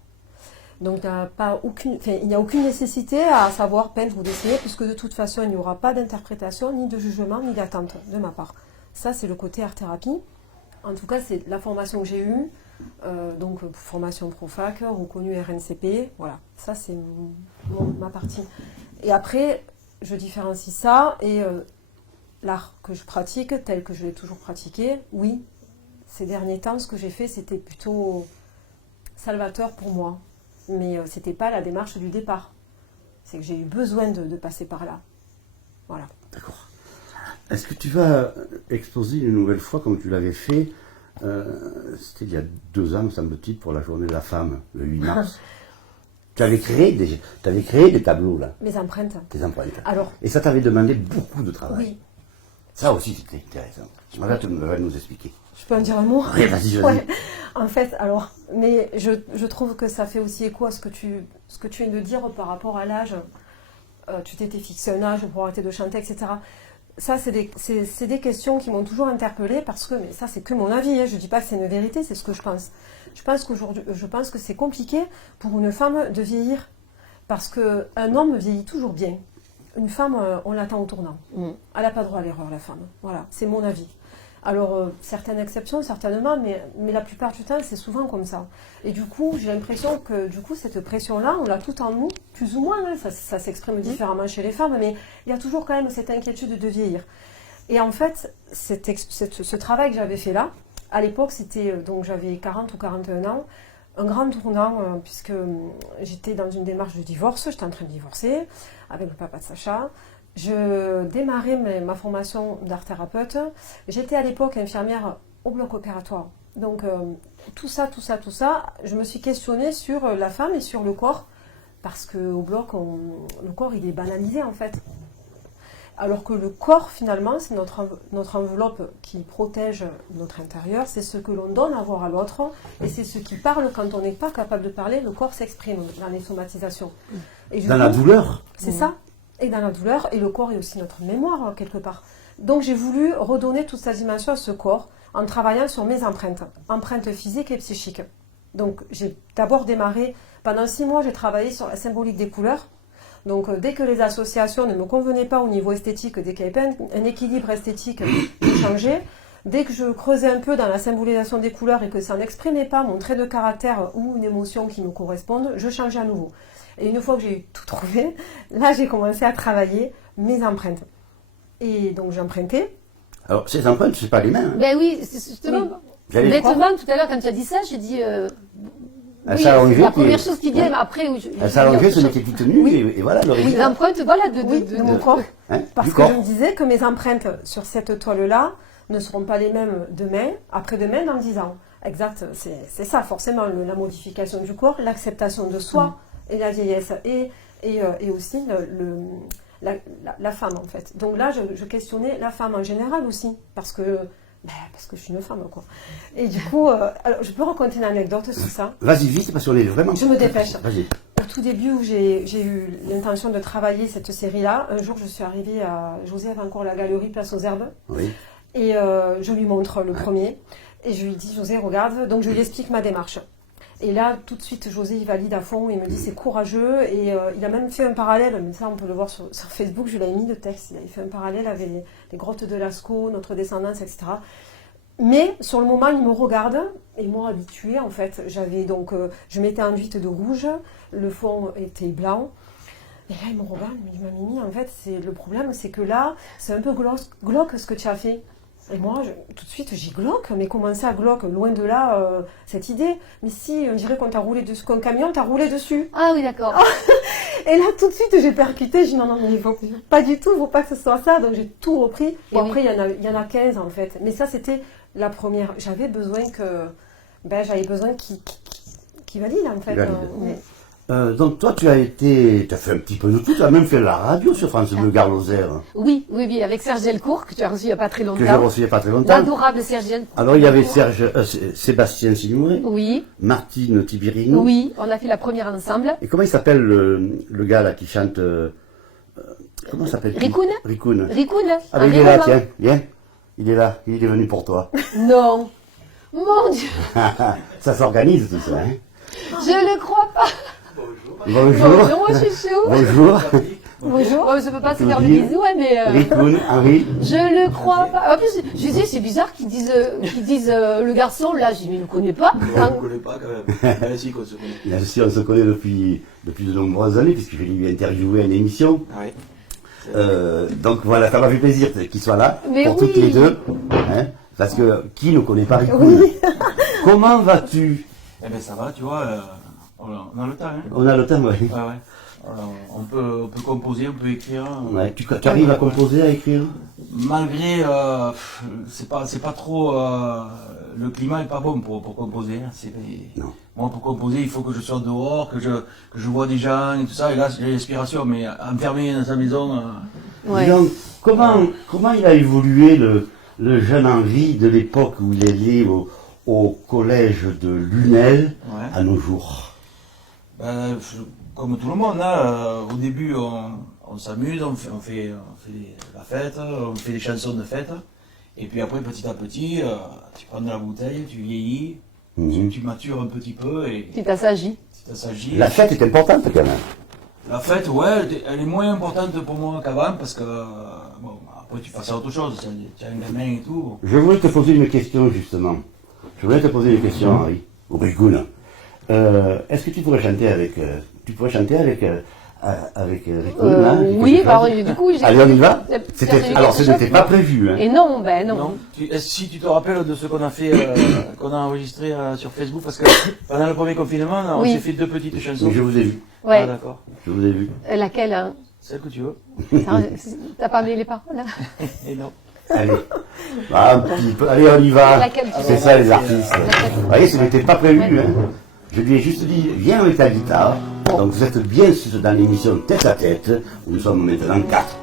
Donc il n'y a aucune nécessité à savoir peindre ou dessiner, puisque de toute façon, il n'y aura pas d'interprétation, ni de jugement, ni d'attente de ma part. Ça, c'est le côté art-thérapie. En tout cas, c'est la formation que j'ai eue, donc formation Profac, reconnue RNCP, voilà. Ça, c'est ma partie. Et après, je différencie ça et l'art que je pratique, tel que je l'ai toujours pratiqué, oui, ces derniers temps, ce que j'ai fait, c'était plutôt salvateur pour moi. Mais ce n'était pas la démarche du départ. C'est que j'ai eu besoin de passer par là. Voilà. D'accord. Est-ce que tu vas exposer une nouvelle fois, comme tu l'avais fait, c'était il y a 2 ans, me semble-t-il, pour la journée de la femme, le 8 mars. Tu avais créé des tableaux, là. Mes empreintes. Tes empreintes. Alors, et ça t'avait demandé beaucoup de travail. Oui. Ça aussi, c'était intéressant. J'aimerais que tu vas nous expliquer. Je peux en dire un mot? Oui, vas-y. Ouais. En fait, alors, mais je trouve que ça fait aussi écho à ce que tu viens de dire par rapport à l'âge. Tu t'étais fixé un âge pour arrêter de chanter, etc. Ça, c'est des questions qui m'ont toujours interpellée parce que, mais ça, c'est que mon avis. Je ne dis pas que c'est une vérité, c'est ce que je pense. Je pense que c'est compliqué pour une femme de vieillir parce qu'un homme vieillit toujours bien. Une femme, on l'attend au tournant. Elle n'a pas droit à l'erreur, la femme. Voilà, c'est mon avis. Alors, certaines exceptions, certainement, mais la plupart du temps, c'est souvent comme ça. Et du coup, j'ai l'impression que cette pression-là, on l'a tout en nous, plus ou moins. Hein, ça s'exprime différemment chez les femmes, mais il y a toujours quand même cette inquiétude de vieillir. Et en fait, ce travail que j'avais fait là, à l'époque, c'était donc j'avais 40 ou 41 ans, un grand tournant, puisque j'étais dans une démarche de divorce, j'étais en train de divorcer avec le papa de Sacha. Je démarrais ma formation d'art-thérapeute. J'étais à l'époque infirmière au bloc opératoire. Donc tout ça, je me suis questionnée sur la femme et sur le corps. Parce qu'au bloc, le corps, il est banalisé en fait. Alors que le corps, finalement, c'est notre enveloppe qui protège notre intérieur. C'est ce que l'on donne à voir à l'autre. Et c'est ce qui parle quand on n'est pas capable de parler. Le corps s'exprime dans les somatisations. Et dans la douleur. C'est ça. Et dans la douleur, et le corps est aussi notre mémoire, quelque part. Donc j'ai voulu redonner toute sa dimension à ce corps en travaillant sur mes empreintes physiques et psychiques. Donc j'ai d'abord démarré, pendant 6 mois, j'ai travaillé sur la symbolique des couleurs. Donc dès que les associations ne me convenaient pas au niveau esthétique, dès qu'il n'y avait pas un équilibre esthétique, je changeais. Dès que je creusais un peu dans la symbolisation des couleurs et que ça n'exprimait pas mon trait de caractère ou une émotion qui me corresponde, je changeais à nouveau. Et une fois que j'ai tout trouvé, là j'ai commencé à travailler mes empreintes. Et donc j'empruntais. Alors ces empreintes, c'est pas les mêmes. Hein. Ben oui, c'est justement. Oui. Bêtement, tout à l'heure, quand tu as dit ça, j'ai dit. Oui, la première chose qui vient, mais après. Elle s'est allongée, ce n'était plus tenu, oui. et voilà l'origine. Les empreintes, voilà, de mon corps. Hein, parce que je me disais que mes empreintes sur cette toile-là ne seront pas les mêmes demain, après-demain, dans 10 ans. Exact, c'est ça, forcément, la modification du corps, l'acceptation de soi. Et la vieillesse. Et et aussi la femme en fait. Donc là, je questionnais la femme en général aussi, parce que je suis une femme, quoi. Et du coup, alors, je peux raconter une anecdote sur ça. Vas-y vite, parce qu'on est vraiment... Je me dépêche. Vas-y. Au tout début où j'ai eu l'intention de travailler cette série-là, un jour je suis arrivée à José avait encore la galerie Place aux Herbes. Oui. Et je lui montre le premier. Et je lui dis, José, regarde. Donc je lui explique ma démarche. Et là, tout de suite, José, il valide à fond. Il me dit, c'est courageux. Et il a même fait un parallèle. Mais ça, on peut le voir sur Facebook. Je l'avais mis de texte. Il avait fait un parallèle avec les grottes de Lascaux, notre descendance, etc. Mais sur le moment, il me regarde. Et moi, habituée, en fait, j'avais donc... je m'étais enduite de rouge. Le fond était blanc. Et là, il me regarde. Il me dit, Mimi, en fait, le problème, c'est que là, c'est un peu glauque ce que tu as fait. Et moi, tout de suite, j'ai glauque, mais comment ça, glauque? Loin de là, cette idée. Mais si, on dirait qu'on t'a roulé dessus, qu'un camion t'a roulé dessus. Ah oui, d'accord. Et là, tout de suite, j'ai percuté. J'ai dit non, mais pas du tout, il ne faut pas que ce soit ça. Donc, j'ai tout repris. Bon, après, il y en a 15, en fait. Mais ça, c'était la première. J'avais besoin qu'il valide, en fait. Donc toi, tu as fait un petit peu de tout, tu as même fait la radio sur France Bleu Gare Lozère. Oui, avec Serge Delcourt, que tu as reçu il n'y a pas très longtemps. Que j'ai reçu il n'y a pas très longtemps. L'adorable Serge Delcourt. Alors il y avait Sébastien Signoret, oui. Martine Tibirino. Oui, on a fait la première ensemble. Et comment il s'appelle le gars là qui chante comment s'appelle-t-il? Ricoun. Ah ben il est là, tiens, viens. Il est là, il est venu pour toi. Non. Mon Dieu. Ça s'organise tout ça, hein? Je le crois pas. Bonjour. Moi je suis chaud. Bonjour. Bonjour. Oh, je peux pas se faire le bisou, ouais, mais. Ricoun, Henri. Je le crois pas. En plus, je disais, c'est bizarre qu'ils disent le garçon, là, je dis, mais il ne me connaît pas. On ne connaît pas quand même. Si, qu'on se connaît. Bien sûr, on se connaît depuis de nombreuses années, puisque je l'ai interviewé à une émission. Ah oui. Donc voilà, ça m'a fait plaisir qu'il soit là, mais pour oui. toutes les deux. Hein, parce que qui ne connaît pas Ricoun? Oui. Comment vas-tu? Eh bien ça va, tu vois, on a le temps. Hein. On a le temps, oui. Ouais. Alors, on peut composer, on peut écrire. Ouais, tu arrives à composer, à écrire? Malgré, c'est pas trop, le climat est pas bon pour composer. Hein. Non. Moi, pour composer, il faut que je sois dehors, que je vois des gens et tout ça. Et là, j'ai l'inspiration, mais enfermé dans sa maison. Ouais. Donc, comment il a évolué le jeune Henri de l'époque où il est allé au collège de Lunel à nos jours? Comme tout le monde, hein, au début on s'amuse, on fait la fête, on fait des chansons de fête, et puis après petit à petit, tu prends de la bouteille, tu vieillis, tu matures un petit peu et Tu t'assagis. La fête est importante quand même. La fête, ouais, elle est moins importante pour moi qu'avant parce que, bon, après tu passes à autre chose, tu as un gamin et tout. Je voulais te poser une question justement. Henri, au Ricoun. Est-ce que tu pourrais chanter avec Ricoun là, oui, alors, du coup, j'ai. Allez, on y va. Alors, ce quelque n'était chose. pas prévu. Hein. Et non, non. Non. Si tu te rappelles de ce qu'on a fait, qu'on a enregistré sur Facebook, parce que pendant le premier confinement, on Oui. s'est fait 2 petites chansons. Mais je vous ai vu. Ouais. Ah, d'accord. Je vous ai vu. Laquelle hein Celle que tu veux. T'as pas mis les paroles là Et non. Allez. Un petit peu. Allez, on y va. Laquelle tu C'est veux ça les artistes. Laquelle Vous voyez, ce n'était pas prévu. Hein. Je lui ai juste dit, viens avec ta guitare. Donc vous êtes bien dans l'émission Tête à Tête, où nous sommes maintenant 4.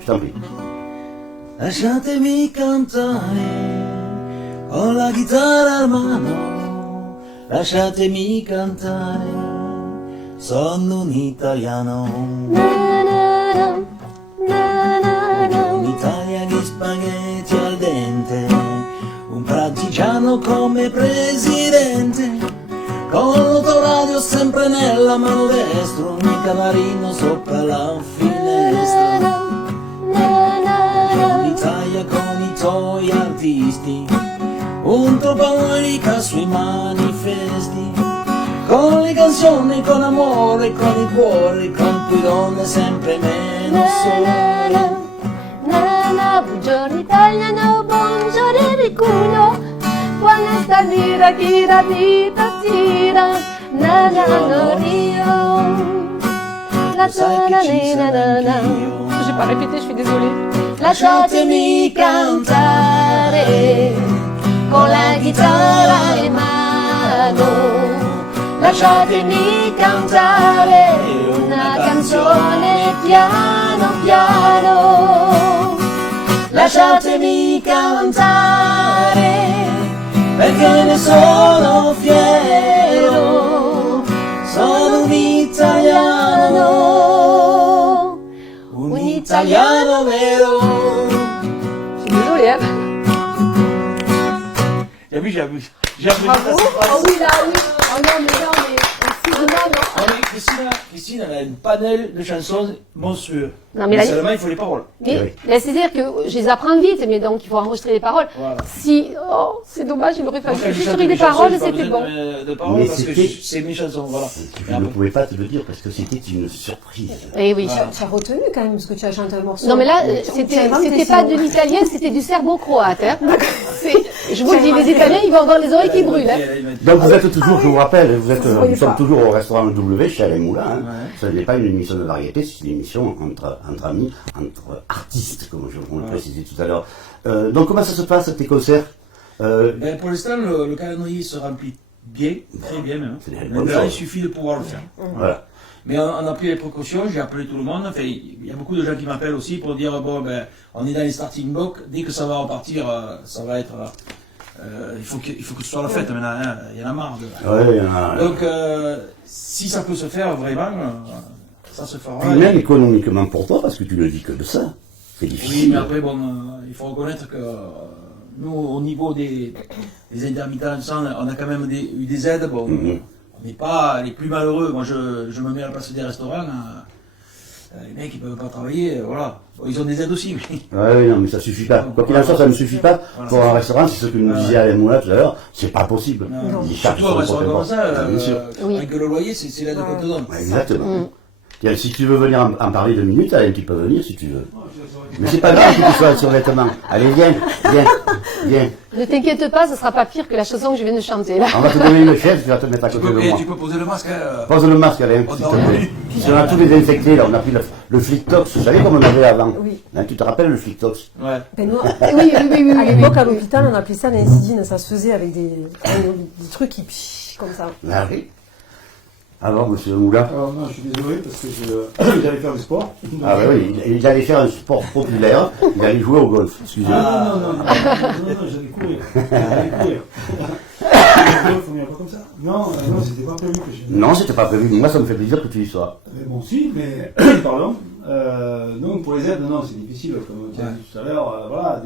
Je t'en prie. Lasciatemi cantare con la chitarra al mano, lasciatemi cantare, sono un italiano. In Italia gli spaghetti al dente, un partigiano come presidente, con l'autoradio sempre nella mano destra, un canarino sopra la finestra. In Italia con i tuoi artisti, un troparica sui manifesti, con le canzoni, con amore, con il cuore, con tue donne sempre meno sole. Buongiorno italiano, buongiorno Ricuno, quando sta lira, tira, tira, na na no Rio. La na na na. J'ai pas répété, je suis désolée. Lasciatemi cantare con la chitarra in mano, lasciatemi cantare una piano piano, lasciatemi cantare, perché ne sono fiero, sono un italiano vero. Je suis désolée, hein. J'ai appris Bravo. Oh oui, là, oui. Oh non, mais non, mais non, non. Ah oui, Christine, elle a une panel de chansons monstrueux. Non, mais là, seulement, il faut les paroles. mais c'est-à-dire que je les apprends vite, mais donc il faut enregistrer les paroles. Voilà. Si, oh, c'est dommage, il aurait fallu Moi, quand je juste chante les mes paroles, chansons, j'ai c'était pas bon. besoin de paroles Mais parce que c'était- c'est mes chansons, voilà. Je ne pouvais pas te le dire parce que c'était une surprise. Eh oui. Voilà. Tu as retenu quand même, parce que tu as chanté un morceau. Non, mais là, Tu as c'était inventé, pas sinon. de l'italien, c'était du serbo-croate. Hein. Je vous le dis, les Italiens, ils vont avoir les oreilles qui brûlent. Hein. Donc vous êtes toujours, je vous rappelle, Vous voyez nous sommes pas. toujours au restaurant W chez Alain Moulin. Hein. Ouais. Ce n'est pas une émission de variété, c'est une émission entre amis, entre artistes, comme on le Ouais. précisait tout à l'heure. Donc comment ça se passe, tes concerts Ben, pour l'instant, le calendrier se remplit bien, très bien même. C'est une bonne Maintenant, il chose. suffit de pouvoir le faire. Voilà. Mais on a pris les précautions, j'ai appelé tout le monde. Enfin, il y a beaucoup de gens qui m'appellent aussi pour dire bon, ben, on est dans les starting blocks. Dès que ça va repartir, ça va être. Il faut que ce soit la fête maintenant. Hein. Il y en a marre. Ouais, il y en a- Donc, si ça peut se faire vraiment, ça se fera. Puis même économiquement pour toi, parce que tu ne dis que de ça. C'est Oui, difficile. mais après, bon, il faut reconnaître que nous, au niveau des intermittents du sang, on a quand même eu des aides. Bon, Mhm. on n'est pas les plus malheureux. Moi, je me mets à la place des restaurants. Les mecs, ils ne peuvent pas travailler. Voilà. Bon, ils ont des aides aussi. Mais... Ouais, non, mais ça suffit pas. Quoi qu'il en soit, ça ne suffit pas. Voilà. Pour un restaurant, c'est ce que nous Ouais. disait Alain Moulin tout à l'heure, c'est pas possible. Non. Les charges Surtout un sont restaurant trop comme ça, importantes. Bien sûr. Oui. avec le loyer, c'est l'aide qu'on te donne. Ouais, exactement. Mm. Tiens, si tu veux venir en parler 2 minutes, Alain, tu peux venir si tu veux. Mais c'est pas grave que tu sois sur vêtements. Allez, viens. Ne t'inquiète pas, ce sera pas pire que la chanson que je viens de chanter là. On va te donner une chaise, tu vas te mettre à Tu côté de moi. peux poser le masque. Hein. Pose le masque, Alain, s'il te plaît. Si on a tous les infectés, là, on a pris le flic-tox, vous savez comme on avait avant. Oui. Hein, tu te rappelles le flic-tox? Ouais. Ben, nous, Oui, oui, oui, oui. à oui, l'époque, oui. à l'hôpital, on appelait ça l'incidine. Ça se faisait avec des trucs qui comme ça. Ah oui. Alors, monsieur Moulin? Alors non, je suis désolé parce que j'allais faire du sport. Ah bah oui, il allait faire un sport populaire, il allait jouer au golf, excusez-moi. Ah, non, j'allais courir. Faut pas comme ça. Non, c'était pas prévu que je... Non, c'était pas prévu, moi ça me fait plaisir que tu y sois. Mais bon, si, mais pardon. Donc pour les aides, non, c'est difficile, comme tu as dit tout à l'heure. Voilà,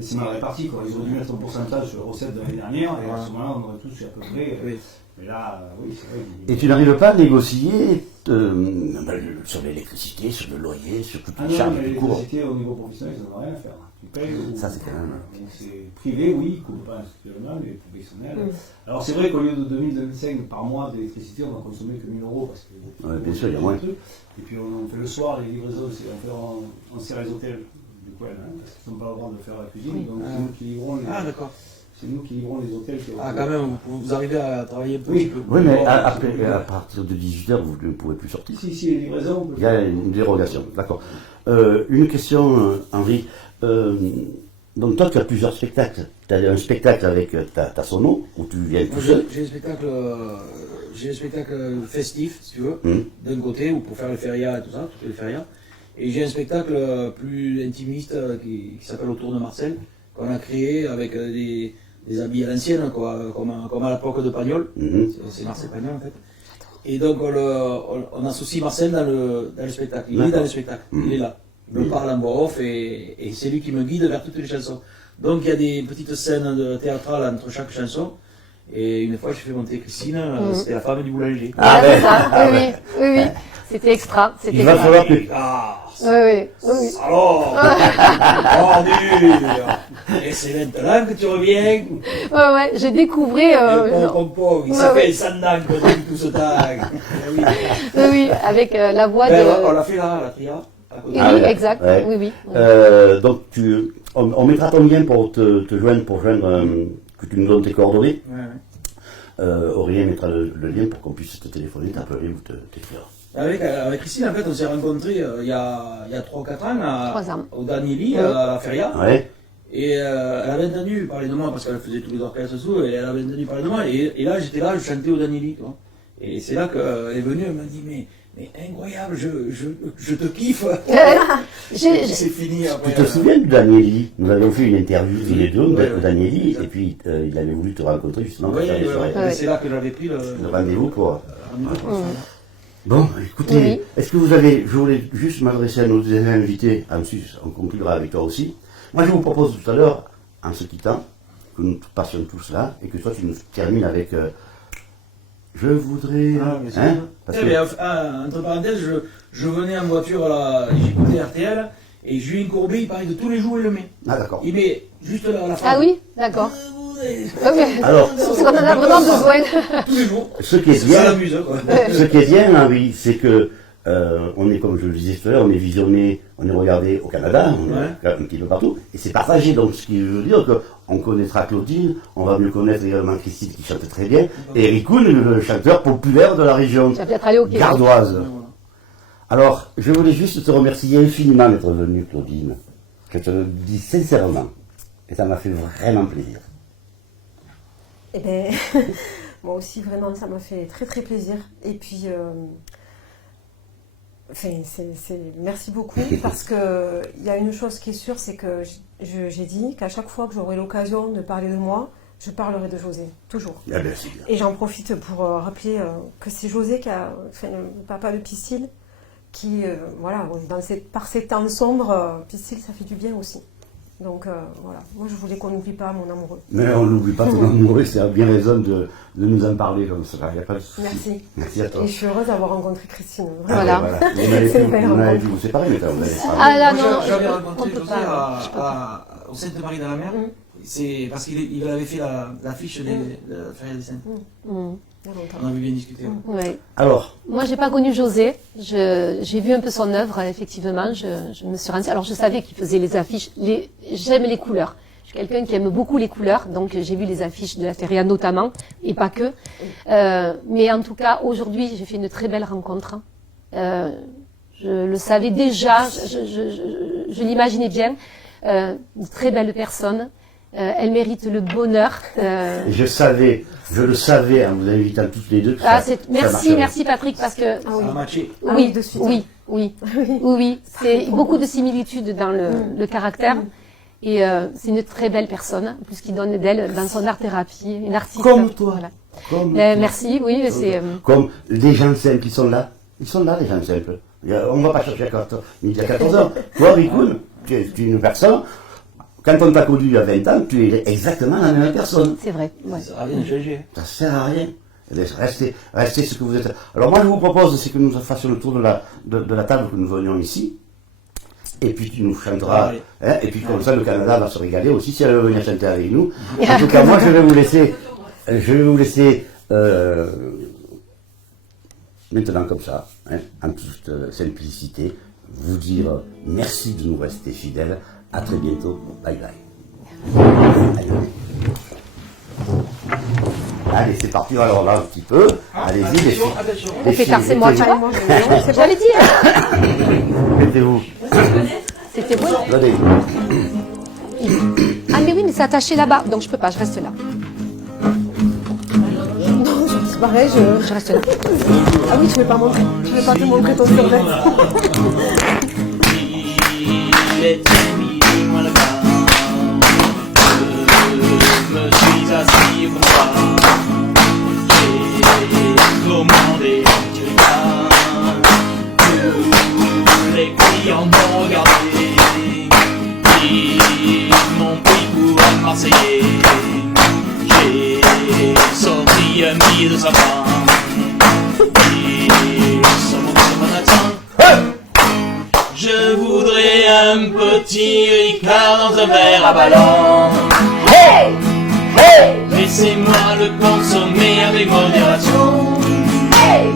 c'est mal réparti, quoi. Ils auraient dû mettre un pourcentage sur les recettes de l'année dernière, et à ce moment-là, on aurait tous eu à peu près. Oui. Mais là, oui, c'est vrai. Et tu n'arrives pas à négocier sur l'électricité, sur le loyer, sur toutes Ah les non, charges mais du les cours. sociétés au niveau professionnel, ils n'en ont rien à faire. Tu payes ou... Ça, c'est quand même- Donc, c'est privé, oui, ils ne coupent pas institutionnel, mais professionnel. Alors c'est vrai qu'au lieu de 2000-2005 par mois d'électricité, on n'a consommé que 1000 euros parce que... Ouais, bien sûr, il y a moins. Et puis on fait le soir les livraisons, on sert les hôtels du coin, hein, parce qu'ils n'ont pas le droit de faire la cuisine, donc c'est nous qui livrons les... Ah, d'accord. C'est nous qui livrons les hôtels. Ah, quand même, vous arrivez à travailler un petit Oui. peu. Oui, mais Bon, à partir de 18h, vous ne pouvez plus sortir. Si, les livraisons, on peut Il y a une dérogation, d'accord. Une question, Henri. Donc toi, tu as plusieurs spectacles. Tu as un spectacle avec ta sono, où tu viens tout moi, seul. j'ai un spectacle festif, si tu veux, Hum. d'un côté, ou pour faire les férias et tout ça, toutes les férias. Et j'ai un spectacle plus intimiste qui s'appelle Autour de Marcel, qu'on a créé avec des habits à l'ancienne, quoi, comme à l'époque de Pagnol. Mhm. C'est Marcel Pagnol en fait. Et donc on associe Marcel dans le spectacle. Il est dans le spectacle, il est là. Il me parle en voix off et c'est lui qui me guide vers toutes les chansons. Donc il y a des petites scènes théâtrales entre chaque chanson. Et une fois j'ai fait monter Christine, c'était la femme du boulanger. Ah, Voilà, ben. c'est ça. Oui, oui, oui, oui. C'était extra. C'était Il va extra. falloir que... Ah, Oui, oui, oui. alors, ordure. Et c'est maintenant que tu reviens. Ouais, ouais, j'ai découvert. Le pom-pom, il Ouais, s'appelle ouais. Sandan depuis tout ce temps. Eh oui. Oui, oui, avec la voix Ben, on de. l'a fait là, la tria. à côté. Oui, Ah, ouais. exact. Ouais. Oui, oui. Donc on mettra ton lien pour te joindre, que tu nous donnes tes coordonnées. Ouais, ouais. Aurélien mettra le lien pour qu'on puisse te téléphoner, t'appeler ou t'écrire. Avec Christine, en fait, on s'est rencontrés il y a 3 ou 4 ans 3 ans. au Danieli, Ouais. à la Feria. Ouais. Et elle avait entendu parler de moi parce qu'elle faisait tous les orchestres sous, et elle avait entendu parler de moi. Et là, j'étais là, je chantais au Danieli. Tu vois. Et c'est là qu'elle est venue, elle m'a dit, mais mais incroyable, je te kiffe. J'ai- C'est fini après. Tu te souviens de Danieli? Nous avions fait une interview tous les deux de Danieli, et puis il avait voulu te rencontrer justement pour Oui, faire les soirées. Ouais. c'est là que j'avais pris le Rendez-vous pour. rendez-vous pour le soir. Bon, écoutez, Oui. est-ce que vous avez, je voulais juste m'adresser à nos invités, ensuite on conclura avec toi aussi. Moi je vous propose tout à l'heure, en se quittant, que nous passions tous là, et que toi tu nous termines avec je voudrais. Ah, mais c'est hein, bien. parce Eh que- bien, entre parenthèses, je venais en voiture là, j'écoutais RTL, et Julien Courbet, il parlait de tous les jours, il le met. Ah d'accord. Il met juste la phrase. Ah oui, d'accord. voudrais. Alors, Parce qu'on en a vraiment besoin. Tous les jours. ce qui est Ça bien, l'amuse, quoi. ce qui est bien, hein, oui, c'est que on est, comme je le disais tout à l'heure, on est visionné, on est regardé au Canada, on est un petit peu partout, et c'est partagé. Donc, ce qui veut dire qu'on connaîtra Claudine, on va mieux connaître également Christine qui chante très bien, et Eric Kuhn, le chanteur populaire de la région Tu vas peut-être aller au Québec. gardoise. Alors, je voulais juste te remercier infiniment d'être venue, Claudine. Je te le dis sincèrement, et ça m'a fait vraiment plaisir. Eh bien, moi aussi, vraiment, ça m'a fait très très plaisir. Et puis, enfin, merci beaucoup parce que il y a une chose qui est sûre, c'est que j'ai dit qu'à chaque fois que j'aurai l'occasion de parler de moi, je parlerai de José, toujours. Ah ben, c'est bien. Et j'en profite pour rappeler que c'est José qui a, enfin, le papa de Piscille, qui, voilà, par ces temps sombres, Piscille, ça fait du bien aussi. Donc voilà, moi je voulais qu'on n'oublie pas mon amoureux. Mais on n'oublie pas ton amoureux, c'est bien raison de nous en parler comme ça, il n'y a pas de souci. Merci. Merci à toi. Et je suis heureuse d'avoir rencontré Christine. Ah, Voilà. ben, Vous n'avez C'est pu une belle vous n'avez rencontre. pu vous séparer, mais quand vous avez parlé. Ah là, Moi, non, j'avais on rencontré peut José pas, je peux au Sainte-Marie de la Mer. C'est parce qu'il avait fait l'affiche de la Feria des Saintes. Mm. Il y a longtemps. On avait bien discuté. Ouais. Alors, Moi, j'ai pas connu José. J'ai vu un peu son œuvre, effectivement. Je me suis rendue. Alors, je savais qu'il faisait les affiches. J'aime les couleurs. Je suis quelqu'un qui aime beaucoup les couleurs, donc j'ai vu les affiches de la Feria notamment, et pas que. Mais en tout cas, aujourd'hui, j'ai fait une très belle rencontre. Je le savais déjà, je l'imaginais bien. Une très belle personne. Elle mérite le bonheur. je le savais en vous invitant toutes les deux. Que Ah, ça merci, marcherait. merci Patrick, parce que Ah oui. Ça a matché. Ah oui, oui, de suite. oui, c'est beaucoup de similitudes dans le caractère. Et c'est une très belle personne, en plus qui donne d'elle dans son art-thérapie, une artiste. Comme toi. Voilà. Comme, Merci, oui, c'est... comme les gens simples qui sont là. Ils sont là, les gens simples. On ne va pas chercher à 14 heures. Toi, Ricoun, tu es une personne. Quand on t'a connu il y a 20 ans, tu es exactement la même personne. C'est vrai, ouais. Ça n'a rien changé. Ça ne sert à rien. Restez ce que vous êtes. Alors moi, je vous propose, c'est que nous fassions le tour de la table, que nous venions ici. Et puis tu nous chanteras. Hein, et puis comme ça, le Canada va se régaler aussi si elle veut venir chanter avec nous. En tout cas, moi, je vais vous laisser maintenant comme ça, hein, en toute simplicité, vous dire merci de nous rester fidèles. À très bientôt. Bye bye. Allez, c'est parti. Alors là, un petit peu. Allez-y, les filles. Attention. Les fait filles, cassez-moi, tu mettez-vous. vois. C'est bon. J'avais dit, hein. Mettez-vous. C'était bon. Donnez. Ah mais oui, mais c'est attaché là-bas, donc je peux pas, je reste là. C'est pareil, Je reste là. Ah oui, tu ne veux pas te montrer ton survêt. Il était minuit moins le quart. Je me suis assis au comptoir. J'ai commandé du repas. Tous les clients m'ont regardé. Ils m'ont pris pour un Marseillais. J'ai sorti un billet de sapin. Et sur mon accent. Je voudrais un petit Ricard dans un verre à ballon. Hey! Hey! Laissez-moi le consommer avec modération. Hey!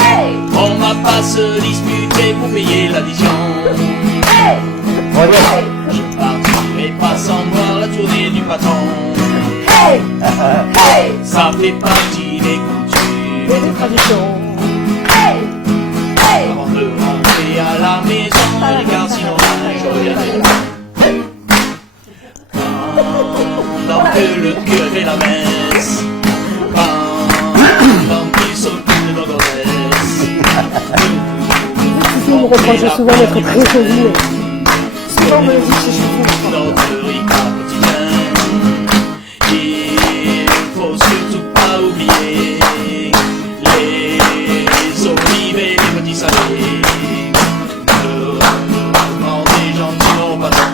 Hey! On va pas se disputer pour payer l'addition. Hey! Hey! Je partirai pas sans voir la tournée du patron. Hey! Hey! Ça fait partie des coutumes et des traditions. Hey! Hey! Avant de rentrer à la maison, regarde sinon je reviens. Pendant que le cœur fait la messe, pendant qu'il s'occupe de nos goddesses, filles me reprochent souvent d'être très jolie, mais souvent on me le dit chez vous. Notre Ricard quotidien. Il faut surtout pas oublier les olives et les petits salés. Demander gentiment au patron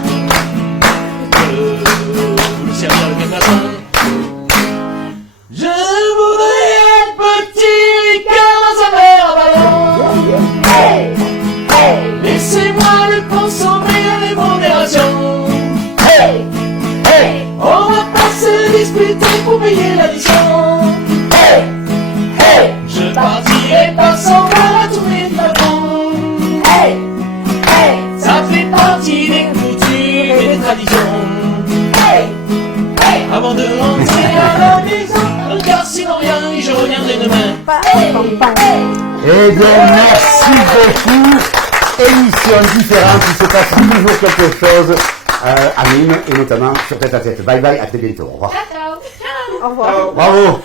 de le servir de quelle façon. Je voudrais un petit Ricard dans un verre à ballon. Laissez-moi le consommer avec modération. On va pas se disputer pour payer l'addition. Je partirai pas sans voir retourner de patron. Ça fait partie des coutumes et des traditions. Avant de rentrer à la maison, car sinon rien, et je reviendrai demain. Eh bien, merci beaucoup. Émission différente, il se passe toujours quelque chose à Nîmes et notamment sur Tête à Tête. Bye bye, à très bientôt. Au revoir. Ciao, ciao. Au revoir. Bravo.